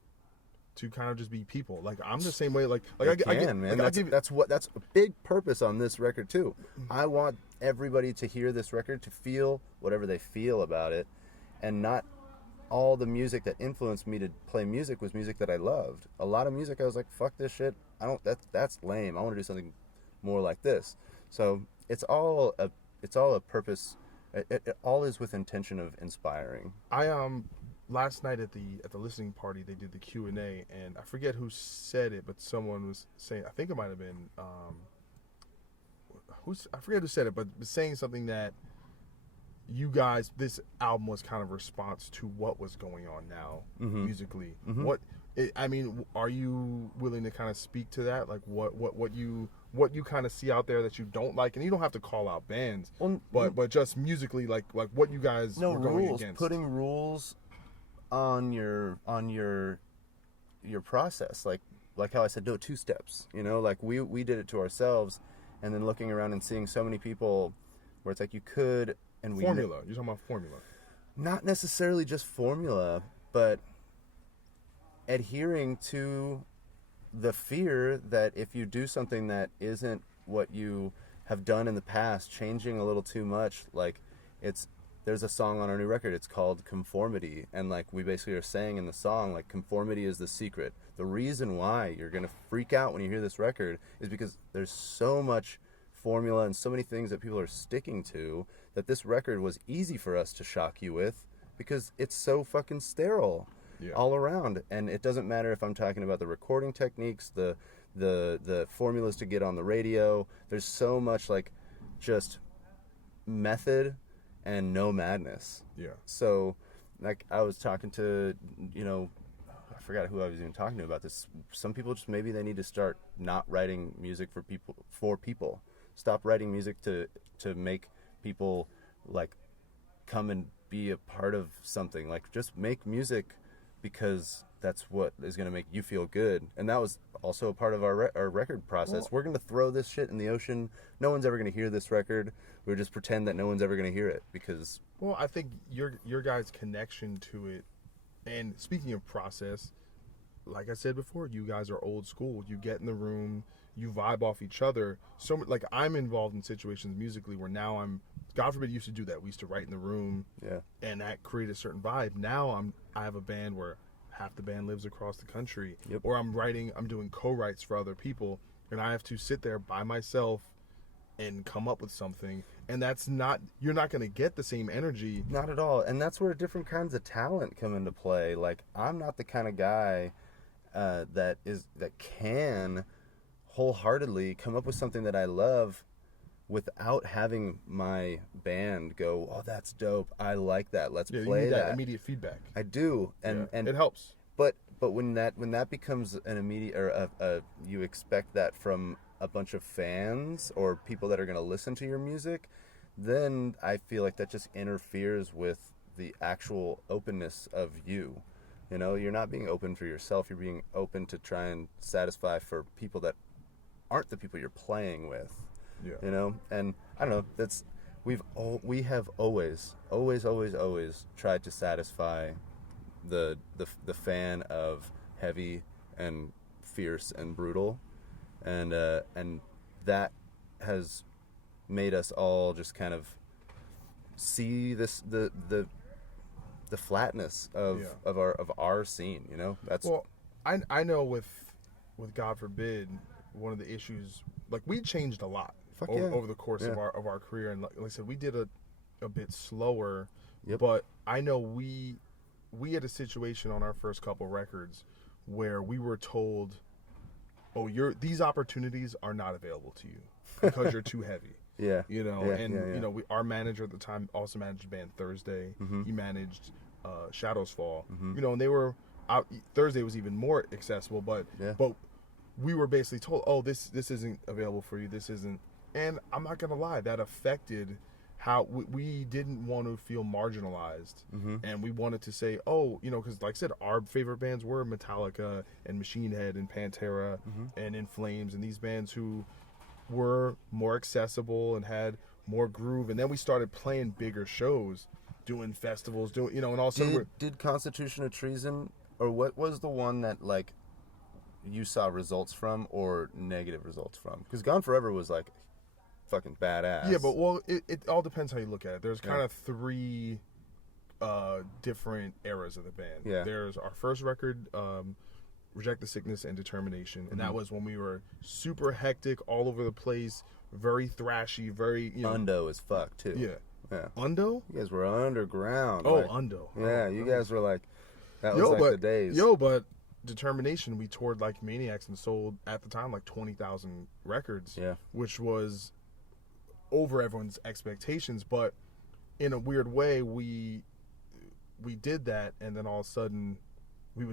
to kind of just be people. Like I'm the same way. Like I get, man. Like, that's a big purpose on this record too. I want everybody to hear this record to feel whatever they feel about it, and not all the music that influenced me to play music was music that I loved. A lot of music I was like, fuck this shit. That's lame. I want to do something more like this. So it's all a purpose. It all is with intention of inspiring. Last night at the listening party, they did the Q&A, and I forget who said it, but someone was saying, I think it might have been I forget who said it, but was saying something that you guys, this album was kind of a response to what was going on now musically. I mean, are you willing to kind of speak to that? Like what you kind of see out there that you don't like, and you don't have to call out bands, but just musically, like what you guys were going against. Putting rules on your process, like how I said, do it 2 steps, you know, like we did it to ourselves, and then looking around and seeing so many people where it's like you could, and formula. You're talking about formula. Not necessarily just formula, but adhering to the fear that if you do something that isn't what you have done in the past, changing a little too much, like there's a song on our new record, it's called Conformity, and like we basically are saying in the song, like conformity is the secret. The reason why you're gonna freak out when you hear this record is because there's so much formula and so many things that people are sticking to that this record was easy for us to shock you with because it's so fucking sterile all around. And it doesn't matter if I'm talking about the recording techniques, the formulas to get on the radio. There's so much like just method and no madness. Yeah. So, like, I was talking to, you know, I forgot who I was even talking to about this. Some people just, maybe they need to start not writing music for people. Stop writing music to make people, like, come and be a part of something. Like, just make music because that's what is going to make you feel good. And that was also a part of our record process. Well, we're going to throw this shit in the ocean. No one's ever going to hear this record. We'll just pretend that no one's ever going to hear it because... Well, I think your guys' connection to it, and speaking of process, like I said before, you guys are old school. You get in the room, you vibe off each other. So, like, I'm involved in situations musically where now I'm... God forbid, used to do that. We used to write in the room, and that created a certain vibe. Now I have a band where half the band lives across the country, or I'm doing co-writes for other people, and I have to sit there by myself and come up with something, and you're not going to get the same energy. Not at all. And that's where different kinds of talent come into play. Like, I'm not the kind of guy that can wholeheartedly come up with something that I love without having my band go, oh, that's dope, I like that, let's play you need that immediate feedback. I do, and it helps. But when that becomes an immediate, or you expect that from a bunch of fans or people that are going to listen to your music, then I feel like that just interferes with the actual openness of you. You know, you're not being open for yourself. You're being open to try and satisfy for people that aren't the people you're playing with. Yeah. You know, and I don't know. We have always tried to satisfy the fan of heavy and fierce and brutal, and that has made us all just kind of see this the flatness of our scene. You know, that's well, I know with God forbid, one of the issues, like, we changed a lot over the course of our career, and like I said, we did a bit slower. But I know we had a situation on our first couple records where we were told, oh, these opportunities are not available to you because you're too heavy. You know, you know, our manager at the time also managed the band Thursday. He managed Shadows Fall. You know, and they were out. Thursday was even more accessible, but we were basically told, oh, this isn't available for you. This isn't. And I'm not gonna lie, that affected how we didn't want to feel marginalized, and we wanted to say, oh, you know, because like I said, our favorite bands were Metallica and Machine Head and Pantera and In Flames, and these bands who were more accessible and had more groove. And then we started playing bigger shows, doing festivals, you know, and all of a sudden did Constitution of Treason, or what was the one that like you saw results from or negative results from? Because Gone Forever was like fucking badass. Yeah, but well, it all depends how you look at it. There's kind of three different eras of the band. There's our first record, Reject the Sickness and Determination, and that was when we were super hectic, all over the place, very thrashy, very, you know, Undo as fuck too. Undo? You guys were underground. Oh, like, Undo. Yeah, you guys were like, that was like the days. But Determination, we toured like maniacs and sold at the time like 20,000 records, which was over everyone's expectations. But in a weird way, we did that, and then all of a sudden we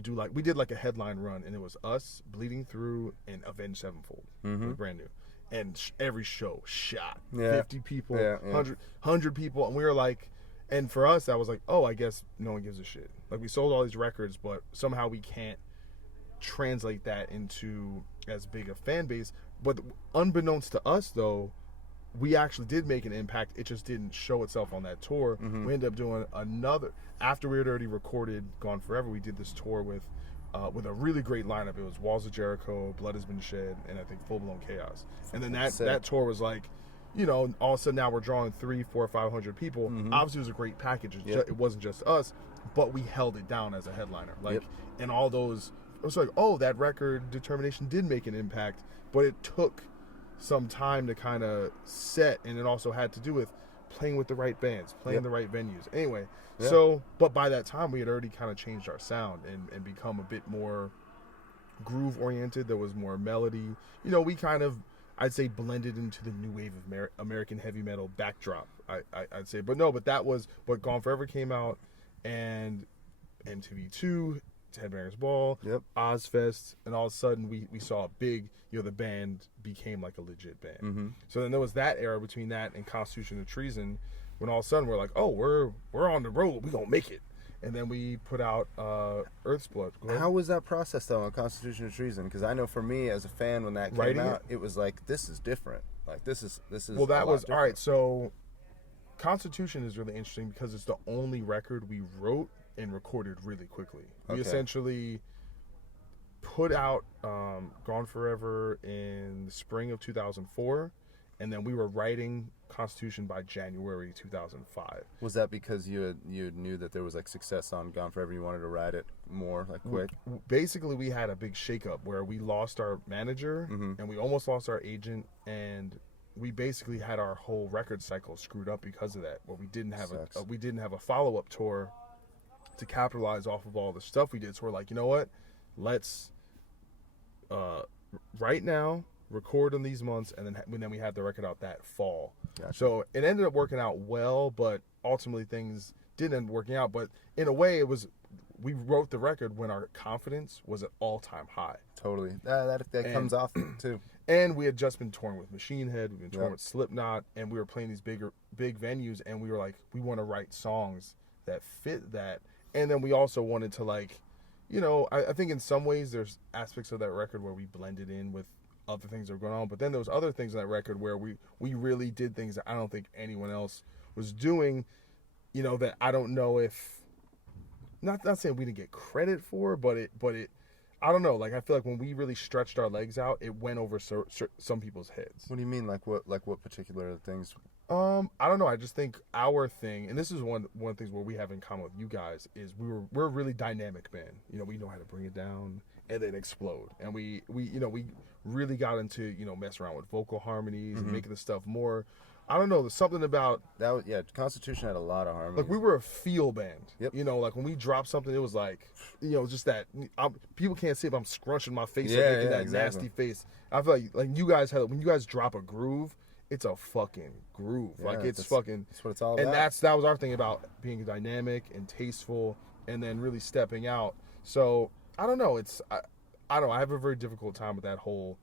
did like a headline run, and it was us, Bleeding Through, and Avenged Sevenfold. Brand new, and every show shot 50 people, 100 people, and we were like, and for us that was like, oh, I guess no one gives a shit. Like, we sold all these records, but somehow we can't translate that into as big a fan base. But unbeknownst to us, though, we actually did make an impact. It just didn't show itself on that tour. We ended up doing another, after we had already recorded Gone Forever, we did this tour with a really great lineup. It was Walls of Jericho, Blood Has Been Shed, and I think Full Blown Chaos. And then that tour was like, you know, all of a sudden now we're drawing 300, 400, 500 people. Obviously it was a great package. It wasn't just us, but we held it down as a headliner. Like, and all those, it was like, oh, that record Determination did make an impact, but it took some time to kind of set, and it also had to do with playing with the right bands, playing the right venues. Anyway, so, but by that time we had already kind of changed our sound and become a bit more groove oriented. There was more melody. You know, we kind of, I'd say, blended into the new wave of American heavy metal backdrop, I'd say. But Gone Forever came out, and MTV2, Headbangers Ball, Ozfest, and all of a sudden we saw a big, you know, the band became like a legit band. So then there was that era between that and Constitution of Treason, when all of a sudden we're like, oh, we're on the road, we gonna make it. And then we put out Earth's Blood. How was that process though on Constitution of Treason? Because I know for me as a fan, when that came out, it was like, this is different. Like, this is well, that was different. All right. So Constitution is really interesting because it's the only record we wrote and recorded really quickly. We essentially put out Gone Forever in the spring of 2004, and then we were writing Constitution by January 2005. Was that because you knew that there was like success on Gone Forever, you wanted to write it more like quick? Basically, we had a big shakeup where we lost our manager and we almost lost our agent, and we basically had our whole record cycle screwed up because of that. Where we didn't have a follow-up tour to capitalize off of all the stuff we did. So we're like, you know what? Let's right now record in these months, and then we had the record out that fall. So it ended up working out well, but ultimately things didn't end up working out. But in a way, we wrote the record when our confidence was at all-time high. Totally. That comes off too. And we had just been touring with Machine Head, we've been touring with Slipknot, and we were playing these big venues, and we were like, we want to write songs that fit that. And then we also wanted to, like, you know, I think in some ways there's aspects of that record where we blended in with other things that were going on. But then there was other things in that record where we really did things that I don't think anyone else was doing, you know, that I don't know if, not saying we didn't get credit for, but I don't know. Like I feel like when we really stretched our legs out, it went over some people's heads. What do you mean? Like what particular things? I don't know. I just think our thing, and this is one of the things where we have in common with you guys, is we're a really dynamic band. You know, we know how to bring it down and then explode, and we really got into mess around with vocal harmonies and making the stuff more. I don't know. There's something about that. Constitution had a lot of harmony. Like we were a feel band. Yep. Like when we dropped something, it was like, just that. People can't see if I'm scrunching my face or Yeah, making that exactly. nasty face. I feel like you guys when you guys drop a groove, it's a fucking groove. Yeah, like it's fucking. That's what it's all about. And that was our thing about being dynamic and tasteful, and then really stepping out. So I don't know. I don't know. I have a very difficult time with that whole.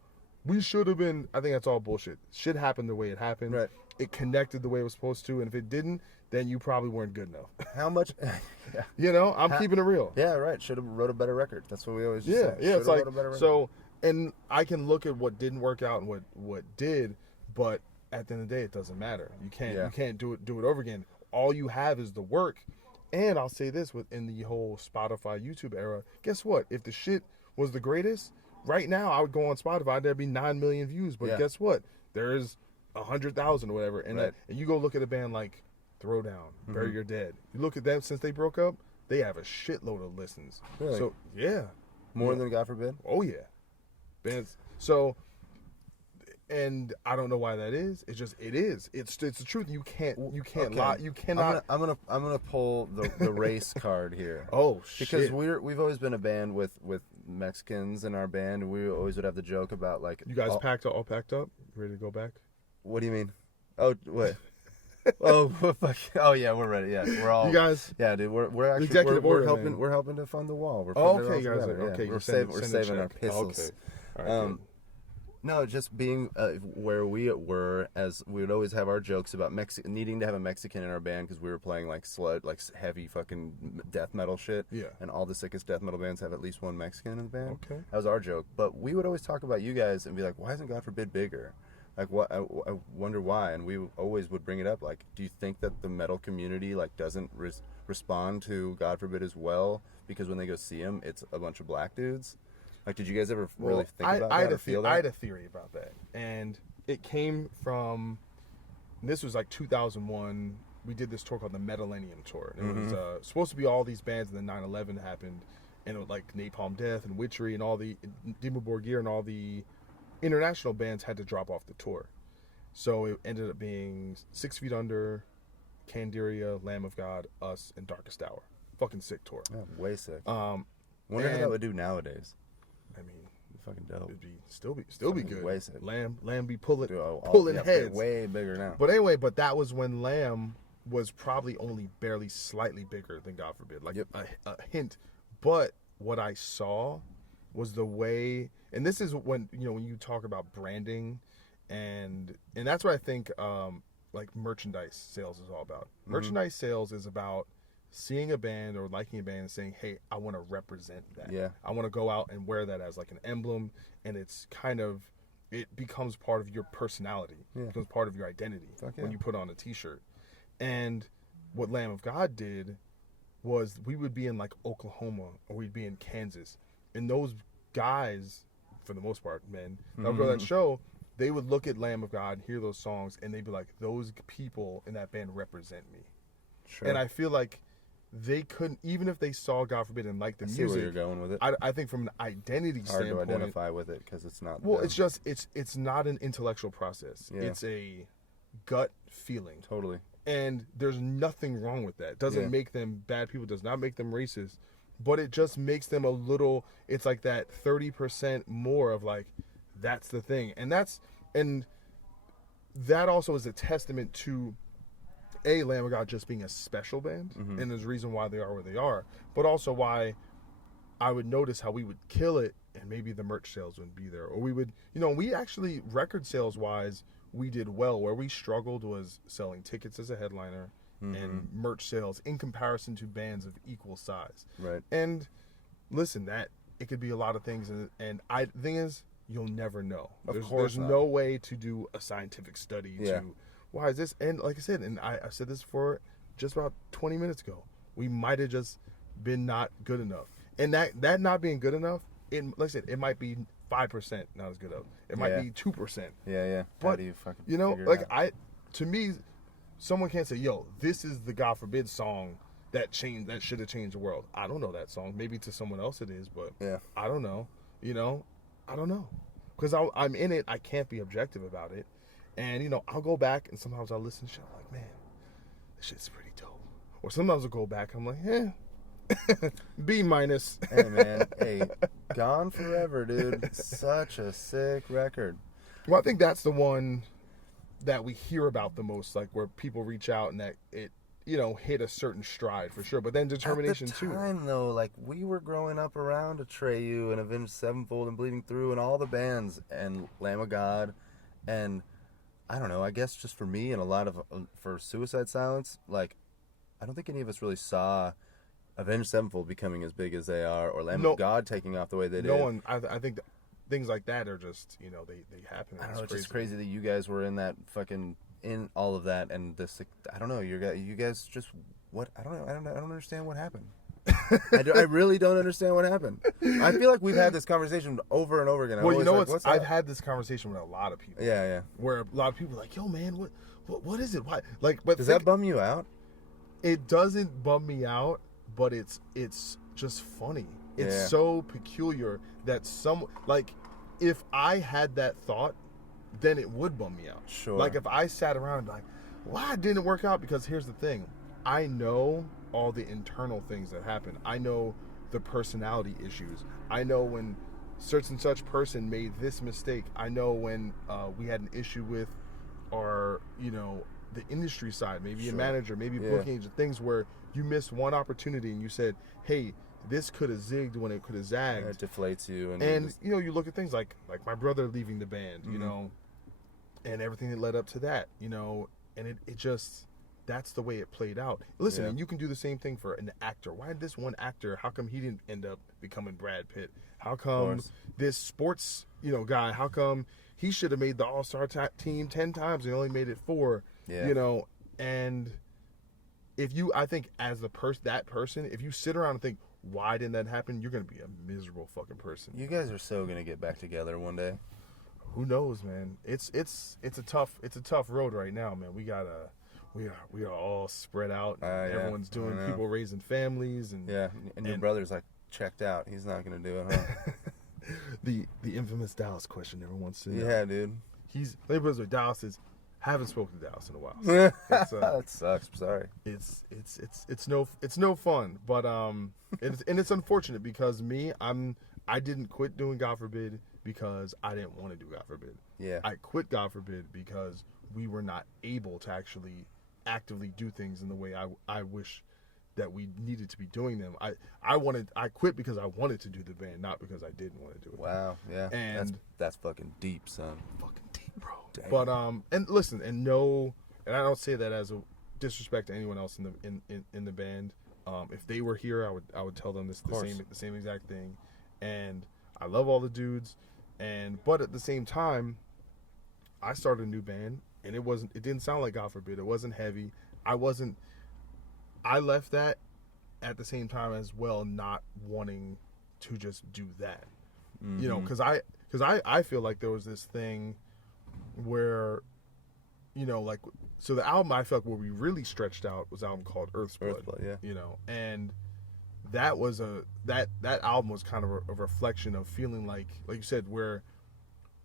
We should have been. I think that's all bullshit. Shit happened the way it happened. Right. It connected the way it was supposed to, and if it didn't, then you probably weren't good enough. How much? I'm keeping it real. Yeah, right. Should have wrote a better record. That's what we always say. Yeah. Should've It's like wrote a better record. so, and I can look at what didn't work out and what did, but at the end of the day, it doesn't matter. You can't do it over again. All you have is the work. And I'll say this: within the whole Spotify, YouTube era, guess what? If the shit was the greatest, right now I would go on Spotify. There'd be 9 million views. But guess what? There's 100,000 or whatever. And Right. and you go look at a band like Throwdown, Bury Your Dead. You look at them since they broke up, they have a shitload of listens. Really? So yeah, More than God forbid. oh yeah, bands. So, and I don't know why that is. It's just it is. It's the truth. You can't Okay. lie. You cannot. I'm gonna pull the race card here. Oh shit! Because we've always been a band with Mexicans in our band, and we always would have the joke about like you guys all packed up, ready to go back. What do you mean? Oh, what? Oh, fuck. Oh, yeah, we're ready. Yeah, we're all. You guys. Yeah, dude, we're actually Executive we're order, helping. man. We're helping to fund the wall. We're Oh, putting it okay, all guys. together, yeah. Okay, We're send saving a our check. pistols. Okay. All right, good. No, just being where we were, as we would always have our jokes about needing to have a Mexican in our band because we were playing like heavy fucking death metal shit. Yeah. And all the sickest death metal bands have at least one Mexican in the band. Okay. That was our joke. But we would always talk about you guys and be like, why isn't God forbid bigger? Like, what? I wonder why. And we always would bring it up. Like, do you think that the metal community like doesn't respond to God forbid as well? Because when they go see him, it's a bunch of black dudes. Like, did you guys ever really think about that or feel that? I had a theory about that, and it came from. This was like 2001. We did this tour called the Metallennium Tour. And it was supposed to be all these bands, and then 9/11 happened, and it was like Napalm Death and Witchery and all the Dimmu Borgir and all the international bands had to drop off the tour. So it ended up being 6 Feet Under, Candiria, Lamb of God, us, and Darkest Hour. Fucking sick tour. Yeah, way sick. Wonder how that would do nowadays. I mean, Fucking dope. it'd still be good. Way sick. Lamb be pulling Yeah, heads. way bigger now. But anyway, that was when Lamb was probably only barely slightly bigger than God forbid, like a hint. But what I saw was the way, and this is when when you talk about branding, and that's what I think like merchandise sales is all about. Merchandise sales is about seeing a band or liking a band and saying, hey, I want to represent that. Yeah. I want to go out and wear that as like an emblem, and it's kind of, it becomes part of your personality. Yeah. It becomes part of your identity Fuck yeah. when you put on a t-shirt. And what Lamb of God did was we would be in like Oklahoma or we'd be in Kansas, and those guys, for the most part, men, that would go to that show, they would look at Lamb of God, hear those songs, and they'd be like, those people in that band represent me. Sure. And I feel like they couldn't, even if they saw God forbid and liked the I see music. where you're going with it. I think from an identity Hard standpoint, to identify with it because it's not. well, them. it's just it's not an intellectual process. Yeah. It's a gut feeling, Totally. and there's nothing wrong with that. It doesn't Yeah. make them bad people. Does not make them racist, but it just makes them a little. It's like that 30% more of like, that's the thing, and that also is a testament to Lamb of God just being a special band, and there's a reason why they are where they are, but also why I would notice how we would kill it and maybe the merch sales wouldn't be there, or we would, we actually, record sales wise, we did well. Where we struggled was selling tickets as a headliner and merch sales in comparison to bands of equal size. Right. And listen, that it could be a lot of things, and the thing is, you'll never know. There's no way to do a scientific study Yeah. to why is this, and like I said, and I said this for just about 20 minutes ago, we might have just been not good enough, and that not being good enough like I said, it might be 5% not as good of. It might be 2%. Yeah. But how do you fucking figure like it out? to me, someone can't say, "Yo, this is the God forbid song that should have changed the world." I don't know that song. Maybe to someone else it is, but I don't know. I don't know, because I'm in it. I can't be objective about it, and I'll go back and sometimes I'll listen to shit. I'm like, man, this shit's pretty dope. Or sometimes I'll go back. I'm like, B minus. Hey man, Gone Forever, dude. Such a sick record. Well, I think that's the one that we hear about the most, like where people reach out and that it, hit a certain stride for sure. But then Determination At the too. time though, like we were growing up around Atreyu and Avenged Sevenfold and Bleeding Through and all the bands and Lamb of God, and I don't know. I guess just for me and a lot of for Suicide Silence, like I don't think any of us really saw Avenged Sevenfold becoming as big as they are, or Lamb of God taking off the way they did. No one. I think things like that are just they happen. I don't know. It's just crazy that you guys were in that fucking in all of that, and this. I don't know. You guys just what? I don't know. I don't understand what happened. I really don't understand what happened. I feel like we've had this conversation over and over again. Well, I've had this conversation with a lot of people. Yeah. Where a lot of people are like, "Yo, man, what is it? Why?" Like, but does that bum you out? It doesn't bum me out. But it's just funny. It's so peculiar that if I had that thought, then it would bum me out. Sure. Like if I sat around like, why didn't it work out? Because here's the thing, I know all the internal things that happen. I know the personality issues. I know when such and such person made this mistake. I know when we had an issue with our, the industry side, maybe a manager, maybe booking agent, things where you missed one opportunity and you said, hey, this could have zigged when it could have zagged. It deflates you. And you look at things like my brother leaving the band, and everything that led up to that, and it just, that's the way it played out. Listen, and you can do the same thing for an actor. Why did this one actor, how come he didn't end up becoming Brad Pitt? How come this sports, guy, how come he should have made the All-Star team 10 times and only made it 4? And I think as that person, if you sit around and think, why didn't that happen? You're going to be a miserable fucking person. You guys are so going to get back together one day. Who knows, man? It's a tough road right now, man. We are all spread out. Everyone's doing, people raising families and your brother's like checked out. He's not going to do it, huh? the infamous Dallas question everyone wants to know. Yeah, dude. Dallas is, haven't spoken to Dallas in a while. So that sucks. I'm sorry. It's no fun, but it's unfortunate because I didn't quit doing God Forbid because I didn't want to do God Forbid. Yeah. I quit God Forbid because we were not able to actually actively do things in the way I wish that we needed to be doing them. I quit because I wanted to do the band, not because I didn't want to do it. Wow. Yeah. And that's fucking deep, son. Fucking deep, bro. Damn. But and listen, and I don't say that as a disrespect to anyone else in the band. If they were here, I would tell them the same exact thing. And I love all the dudes, but at the same time, I started a new band, and it didn't sound like God Forbid. It wasn't heavy. I left that at the same time as well, not wanting to just do that, because I feel like there was this thing where, so the album I felt where we really stretched out was an album called Earth's Blood, and that was that album was kind of a reflection of feeling like you said, where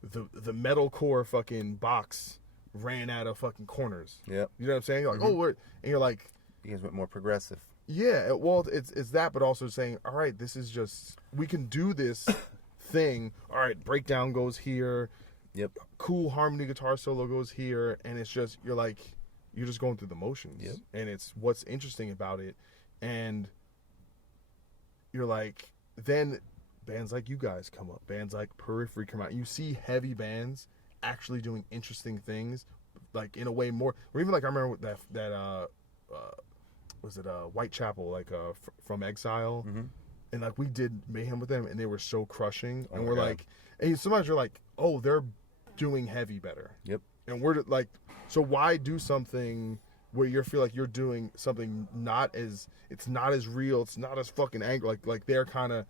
the metalcore fucking box ran out of fucking corners. Yep. You know what I'm saying? You're like, and you're like, you guys went more progressive. Yeah, well, it's that, but also saying, all right, this is just, we can do this thing. All right, breakdown goes here. Yep. Cool harmony guitar solo goes here, and it's just, you're just going through the motions. Yep. And it's what's interesting about it. And you're like, then bands like you guys come up, bands like Periphery come out. You see heavy bands actually doing interesting things, like in a way more, or even like I remember that was it Whitechapel, from Exile, and like we did Mayhem with them, and they were so crushing, and we're like, and sometimes you're like, oh, they're doing heavy better. Yep. And we're like, so why do something where you feel like you're doing something it's not as real, it's not as fucking angry, like they're kind of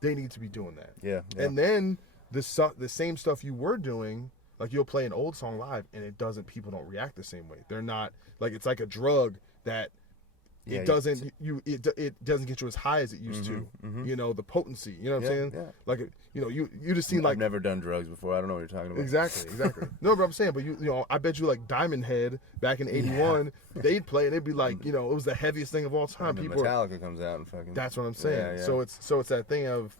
they need to be doing that. Yeah. And then the same stuff you were doing, like you'll play an old song live and people don't react the same way. They're not like, it's like a drug that it doesn't get you as high as it used to. You know, the potency. You know what I'm saying? Yeah. Like, you know, you just seem like, I've never done drugs before. I don't know what you're talking about. Exactly. No, but I'm saying, but you know, I bet you like Diamond Head back in '81, they'd play and they'd be like, you know, it was the heaviest thing of all time. And Metallica comes out and fucking. That's what I'm saying. Yeah. So it's that thing of,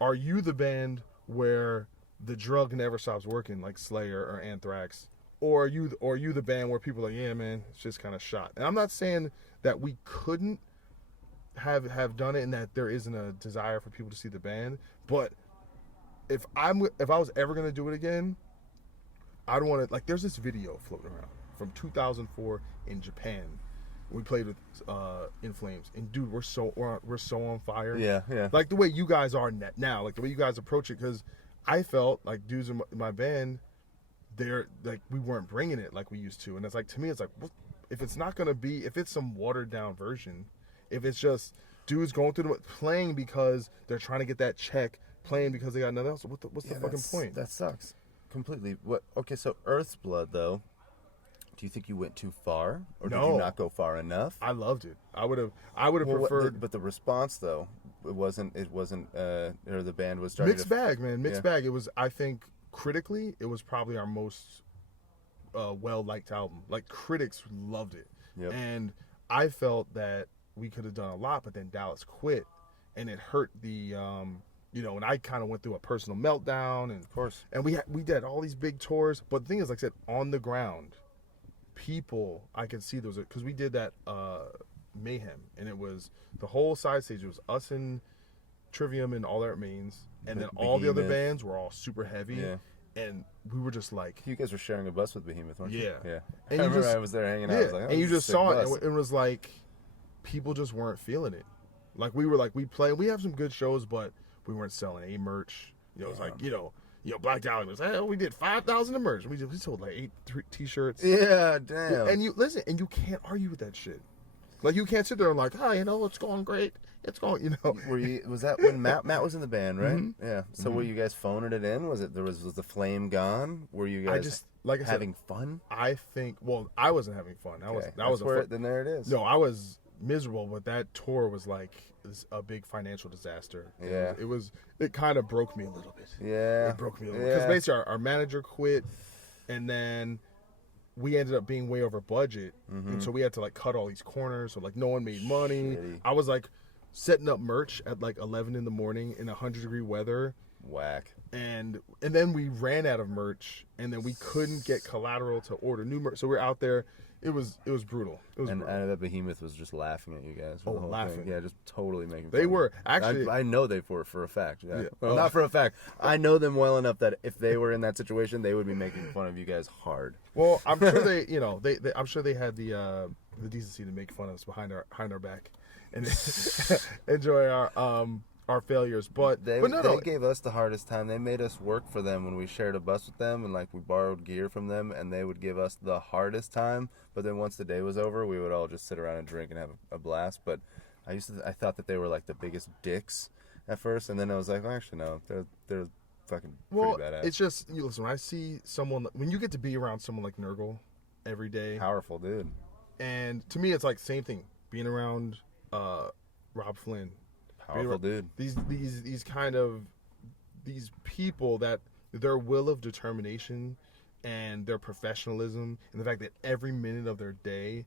are you the band where the drug never stops working, like Slayer or Anthrax, or are you the band where people are like, yeah, man, it's just kind of shot. And I'm not saying that we couldn't have done it and that there isn't a desire for people to see the band, but if I was ever gonna do it again, I'd want to, like, there's this video floating around from 2004 in Japan. We played with In Flames, and dude, we're so on fire. Yeah. Like the way you guys are now, like the way you guys approach it, because I felt like dudes in my band, they're like, we weren't bringing it like we used to, and it's like, to me, it's like, what, if it's not gonna be, if it's some watered down version, if it's just dudes going through playing because they're trying to get that check, playing because they got nothing else, what's the fucking point? That sucks completely. What? Okay, so Earth's Blood though. Do you think you went too far, or did you not go far enough? I loved it. I would have preferred. But the response though, it wasn't. Or the band was starting. Mixed bag, man. Mixed bag. It was. I think critically, it was probably our most well liked album. Like, critics loved it, and I felt that we could have done a lot, but then Dallas quit, and it hurt the. You know, and I kind of went through a personal meltdown, and of course, and we did all these big tours. But the thing is, like I said, on the ground, people, I could see those, because we did that Mayhem, and it was the whole side stage. It was us and Trivium and All That Remains, and then all the other bands were all super heavy, and we were just like, you guys were sharing a bus with Behemoth, weren't you? Yeah. And I remember I was there hanging out. I was like, oh, and you just saw bus. it, and it was like people just weren't feeling it. Like, we were like, we have some good shows, but we weren't selling any merch. You know, it was like, you know, Black Dahlia was like, hey, we did 5,000 of merch. We sold like 8 T-shirts. Yeah, damn. And you listen, and you can't argue with that shit. Like, you can't sit there and like, oh, you know, it's going great. It's going, you know. Was that when Matt was in the band, right? Yeah. So were you guys phoning it in? Was the flame gone? Were you guys having fun? I think. Well, I wasn't having fun. Then there it is. No, I was miserable, but that tour was like a big financial disaster. Yeah. It kind of broke me a little bit. Yeah. It broke me a little bit. Because basically our manager quit, and then we ended up being way over budget. And so we had to like cut all these corners. So like no one made money. Shitty. I was like setting up merch at like 11 in the morning in 100-degree weather. Whack. And then we ran out of merch, and then we couldn't get collateral to order new merch. So we're out there. It was brutal. And I know that Behemoth was just laughing at you guys for the whole laughing. thing. Yeah, just totally making fun. They were actually. I know they were for a fact. Yeah. Well, not for a fact. I know them well enough that if they were in that situation, they would be making fun of you guys hard. Well, I'm sure they, you know, I'm sure they had the decency to make fun of us behind our back and enjoy our failures, but they gave us the hardest time. They made us work for them when we shared a bus with them, and like we borrowed gear from them, and they would give us the hardest time. But then once the day was over, we would all just sit around and drink and have a blast. But I thought that they were like the biggest dicks at first, and then I was like, well, actually no, they're fucking pretty badass. It's just, you listen, when I see someone, when you get to be around someone like Nurgle every day, powerful dude, and to me it's like same thing being around Rob Flynn. Powerful dude. These people, that their will of determination and their professionalism, and the fact that every minute of their day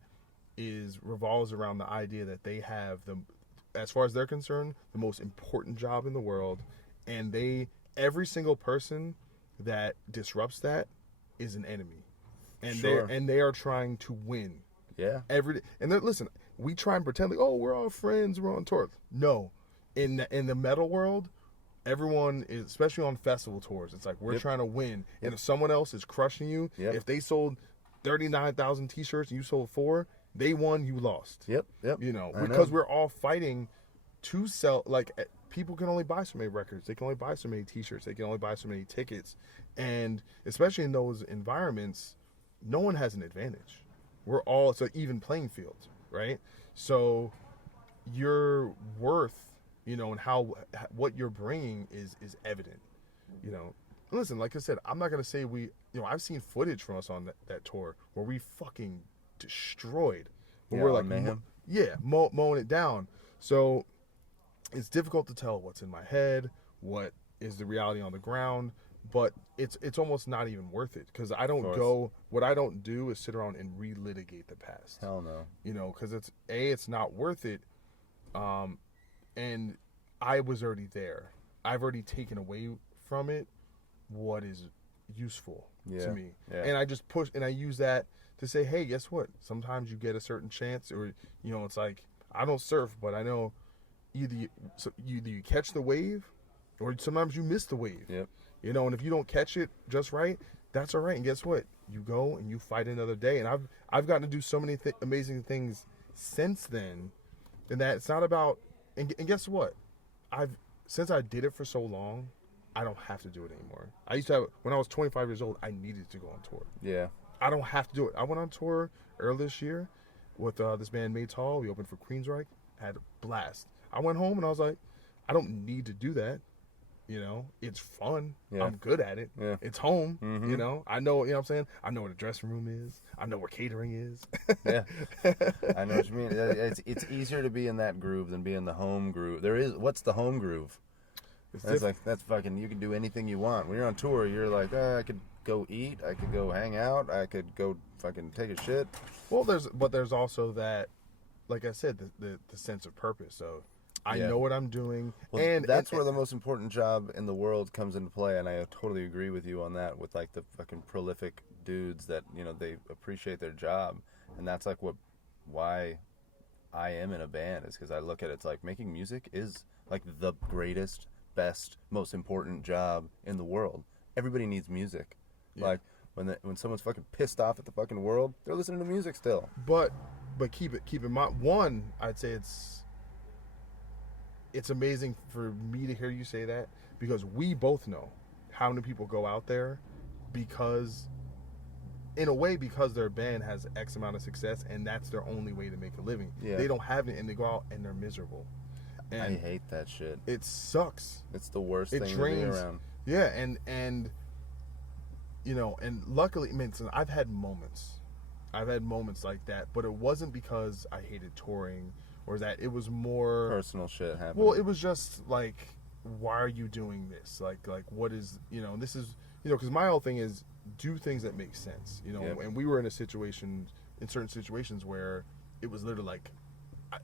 revolves around the idea that they have as far as they're concerned, the most important job in the world, and every single person that disrupts that is an enemy, and they are trying to win. Yeah. And then listen, we try and pretend like, oh, we're all friends, we're on tour. No. In the metal world, everyone is, especially on festival tours, it's like we're trying to win. And if someone else is crushing you, if they sold 39,000 T-shirts and you sold 4, they won, you lost. Yep. You know, because we're all fighting to sell. Like, people can only buy so many records, they can only buy so many T-shirts, they can only buy so many tickets, and especially in those environments, no one has an advantage. It's an even playing field, right? So your worth you know, and what you're bringing is evident, you know. Listen, like I said, I'm not gonna say you know, I've seen footage from us on that tour where we fucking destroyed, where we're like Mayhem. mowing it down. So it's difficult to tell what's in my head, what is the reality on the ground, but it's almost not even worth it, because I don't what I don't do is sit around and relitigate the past. Hell no. You know, because it's not worth it, and I was already there. I've already taken away from it what is useful to me, and I just push and I use that to say, hey, guess what? Sometimes you get a certain chance, or you know, it's like, I don't surf, but I know either you catch the wave, or sometimes you miss the wave. Yep. You know, and if you don't catch it just right, that's all right. And guess what? You go and you fight another day. And I've gotten to do so many amazing things since then, and that it's not about. And guess what? Since I did it for so long, I don't have to do it anymore. I used to have, when I was 25 years old, I needed to go on tour. Yeah. I don't have to do it. I went on tour earlier this year with this band Mates Hall. We opened for Queensryche. Had a blast. I went home and I was like, I don't need to do that. You know, it's fun. Yeah. I'm good at it. Yeah. It's home. Mm-hmm. You know, I know what I'm saying. I know where the dressing room is. I know where catering is. Yeah. I know what you mean. It's easier to be in that groove than be in the home groove. What's the home groove? That's fucking, you can do anything you want. When you're on tour, you're like, I could go eat, I could go hang out, I could go fucking take a shit. Well, there's also that, like I said, the sense of purpose. So I know what I'm doing, well, and that's where the most important job in the world comes into play. And I totally agree with you on that. With like the fucking prolific dudes that, you know, they appreciate their job, and that's like why I am in a band, is because I look at it's like making music is like the greatest, best, most important job in the world. Everybody needs music. Yeah. Like when someone's fucking pissed off at the fucking world, they're listening to music still. But keep in mind, one, I'd say it's amazing for me to hear you say that, because we both know how many people go out there because their band has X amount of success and that's their only way to make a living. Yeah. They don't have it, and they go out and they're miserable. And I hate that shit. It sucks. It's the worst thing to be around. Yeah, and you know, and luckily, I mean, I've had moments like that, but it wasn't because I hated touring or that. It was more personal shit happening. Well, it was just like, why are you doing this? Like what is, you know, this is, you know, because my whole thing is do things that make sense, you know. Yep. And we were in certain situations where it was literally like,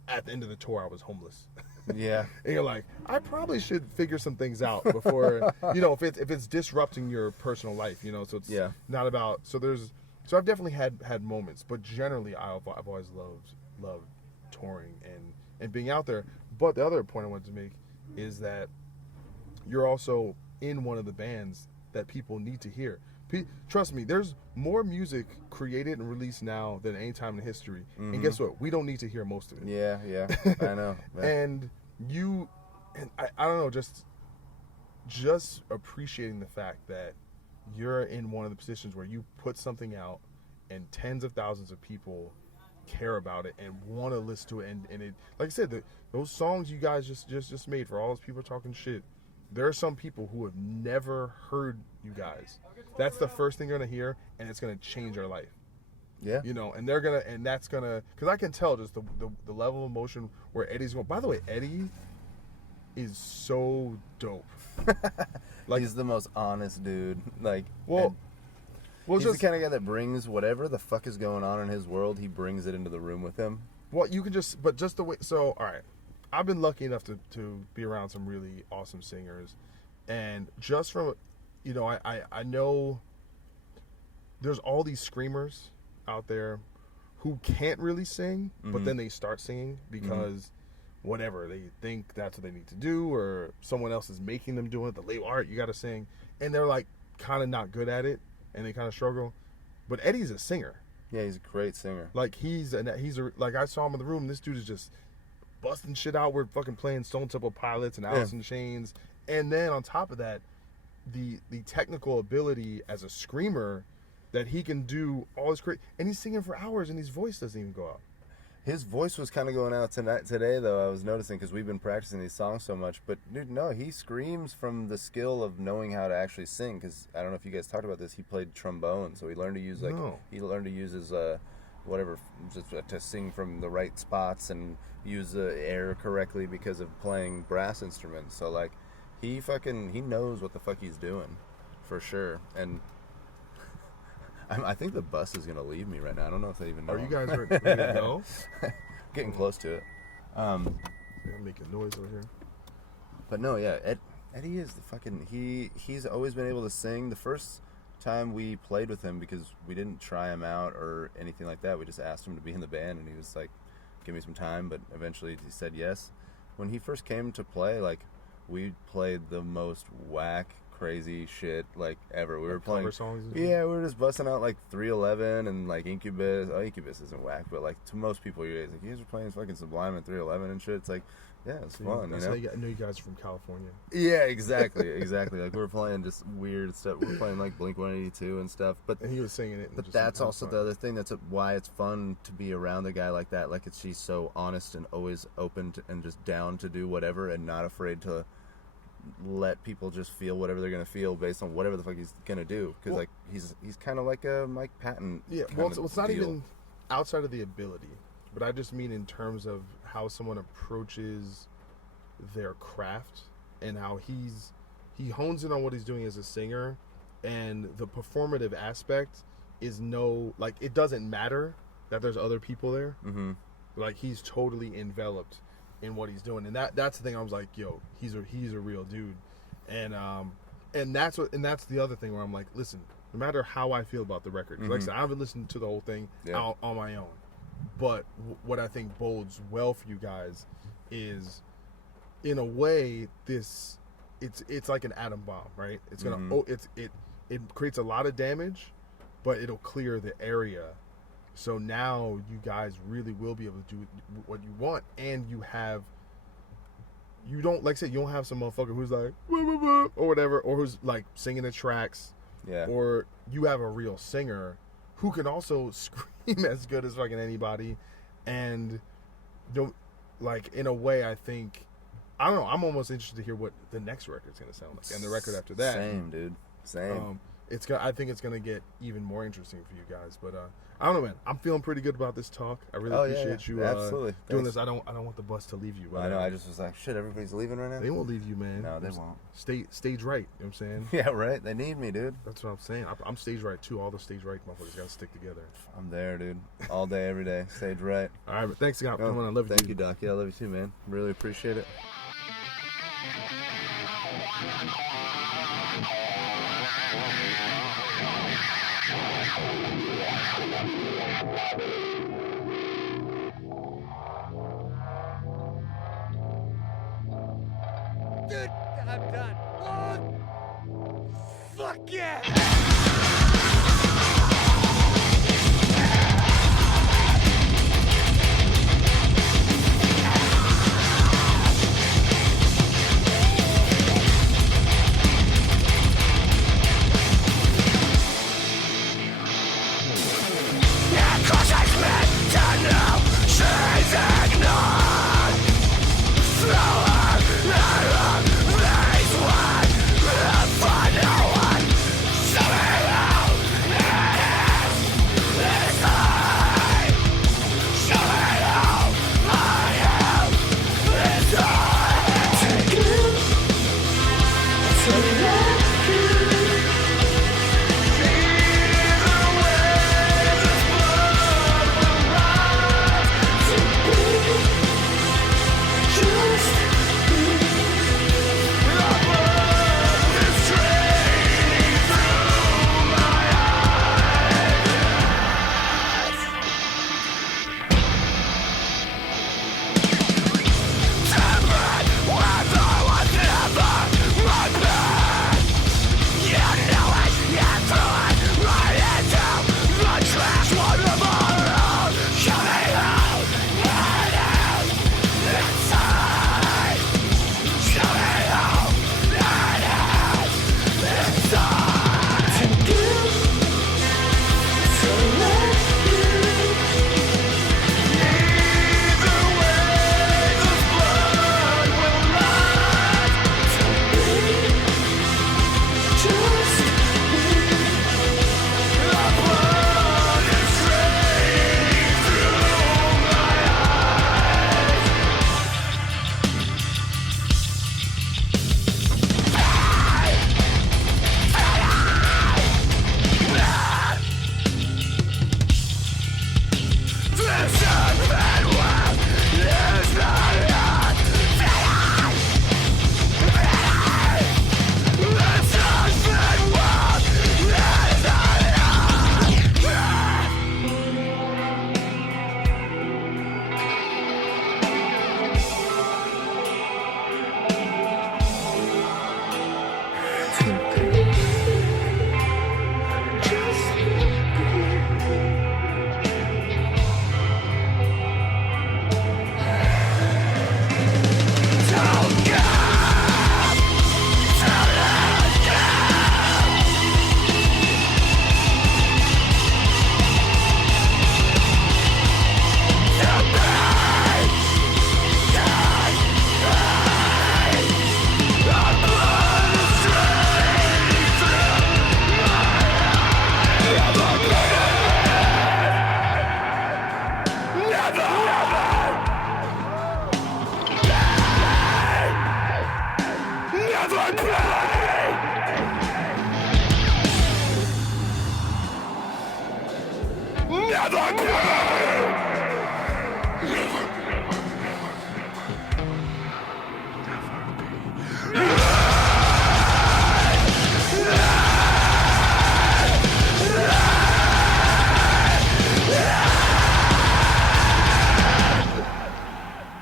at the end of the tour, I was homeless. Yeah. And you're like, I probably should figure some things out before, you know, if it's disrupting your personal life, you know. So it's not about. So I've definitely had moments, but generally I've always loved touring and being out there. But the other point I wanted to make is that you're also in one of the bands that people need to hear. Trust me, there's more music created and released now than any time in history. Mm-hmm. And guess what? We don't need to hear most of it. Yeah, I know. And I don't know, just appreciating the fact that you're in one of the positions where you put something out and tens of thousands of people care about it and want to listen to it. And it, like I said, those songs you guys just made, for all those people talking shit, there are some people who have never heard you guys. That's the first thing they're going to hear, and it's going to change their life. Yeah. You know, and that's going to, because I can tell just the level of emotion where Eddie's going. By the way, Eddie is so dope. Like, he's the most honest dude. Like, he's the kind of guy that brings whatever the fuck is going on in his world, he brings it into the room with him. Well, you can just the way, so, all right. I've been lucky enough to be around some really awesome singers, and just from, you know, I know there's all these screamers out there who can't really sing, mm-hmm. but then they start singing because whatever, they think that's what they need to do, or someone else is making them do it. The label, all right, you got to sing, and they're like kind of not good at it, and they kind of struggle. But Eddie's a singer. Yeah, he's a great singer. Like like I saw him in the room. This dude is just busting shit out. We're fucking playing Stone Temple Pilots and Alice in Chains, and then on top of that, the technical ability as a screamer that he can do all his and he's singing for hours and his voice doesn't even go out. His voice was kind of going out today, though. I was noticing because we've been practicing these songs so much. But dude, no, he screams from the skill of knowing how to actually sing. Because I don't know if you guys talked about this. He played trombone, so he learned to use he learned to use his whatever just to sing from the right spots and use the air correctly because of playing brass instruments. So like, he knows what the fuck he's doing, for sure. And I think the bus is gonna leave me right now. I don't know if they even know. Are you guys ready to go? Getting close to it. I'm making noise over here. But no, yeah, Eddie is the fucking he's always been able to sing. The first time we played with him, because we didn't try him out or anything like that, we just asked him to be in the band, and he was like, give me some time, but eventually he said yes. When he first came to play, like, we played the most whack, crazy shit like ever. We were playing cover songs. Yeah, we were just busting out like 311 and like Incubus. Oh, Incubus isn't whack, but like to most people, you guys are playing fucking Sublime and 311 and shit. It's like, yeah, it's fun. That's you know? how I know you guys are from California. Yeah, exactly. Like we were playing just weird stuff. We were playing like Blink 182 and stuff. And he was singing it. But that's also the other thing. That's why it's fun to be around a guy like that. Like she's so honest and always open and just down to do whatever and not afraid to let people just feel whatever they're gonna feel based on whatever the fuck he's gonna do. Because like he's kind of like a Mike Patton. Yeah. Well, it's not even outside of the ability, but I just mean in terms of how someone approaches their craft and how he hones in on what he's doing as a singer, and the performative aspect is like it doesn't matter that there's other people there. Mm-hmm. Like he's totally enveloped in what he's doing, and that's the thing. I was like, yo, he's a real dude, and that's the other thing where I'm like, listen, no matter how I feel about the record, like I said, I haven't listened to the whole thing on my own, but what I think bodes well for you guys is, in a way, it's like an atom bomb, right? It's gonna it creates a lot of damage, but it'll clear the area. So now you guys really will be able to do what you want, and you don't, like I said, you don't have some motherfucker who's like wah, wah, wah, or whatever, or who's like singing the tracks. Yeah. Or you have a real singer who can also scream as good as fucking anybody, and don't, like, in a way, I think, I don't know, I'm almost interested to hear what the next record's gonna sound like, and the record after that. Same, dude. Same. I think it's gonna get even more interesting for you guys, but I don't know, man. I'm feeling pretty good about this talk. I really appreciate you absolutely doing this. I don't want the bus to leave you. I know. I just was like, shit, everybody's leaving right now. They won't leave you, man. No, they won't. Stage right. You know what I'm saying? Yeah, right. They need me, dude. That's what I'm saying. I'm stage right too. All the stage right motherfuckers gotta stick together. I'm there, dude. All day, every day. Stage right. All right, but thanks again for coming on. I love you. Thank you, Doc. Yeah, I love you too, man. Really appreciate it. Dude, I'm done. Oh, fuck yeah! Sorry!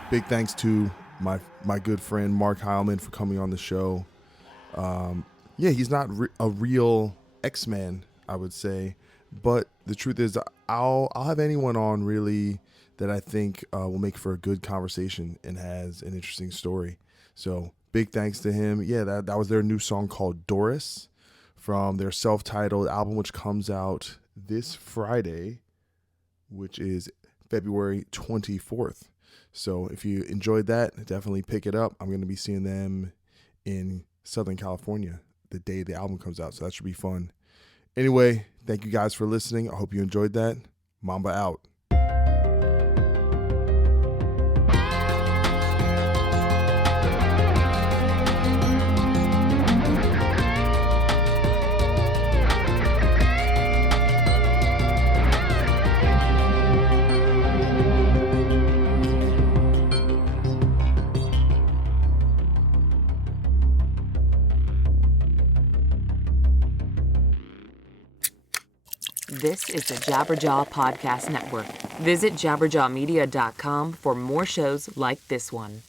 Big thanks to my good friend Mark Heylmun for coming on the show. Yeah, he's not a real X-Man, I would say, but the truth is, I'll have anyone on really that I think will make for a good conversation and has an interesting story. So big thanks to him. Yeah, that was their new song called Doris from their self-titled album, which comes out this Friday, which is February 24th. So if you enjoyed that, definitely pick it up. I'm going to be seeing them in Southern California the day the album comes out, so that should be fun. Anyway, thank you guys for listening. I hope you enjoyed that. Mamba out. This is the Jabberjaw Podcast Network. Visit jabberjawmedia.com for more shows like this one.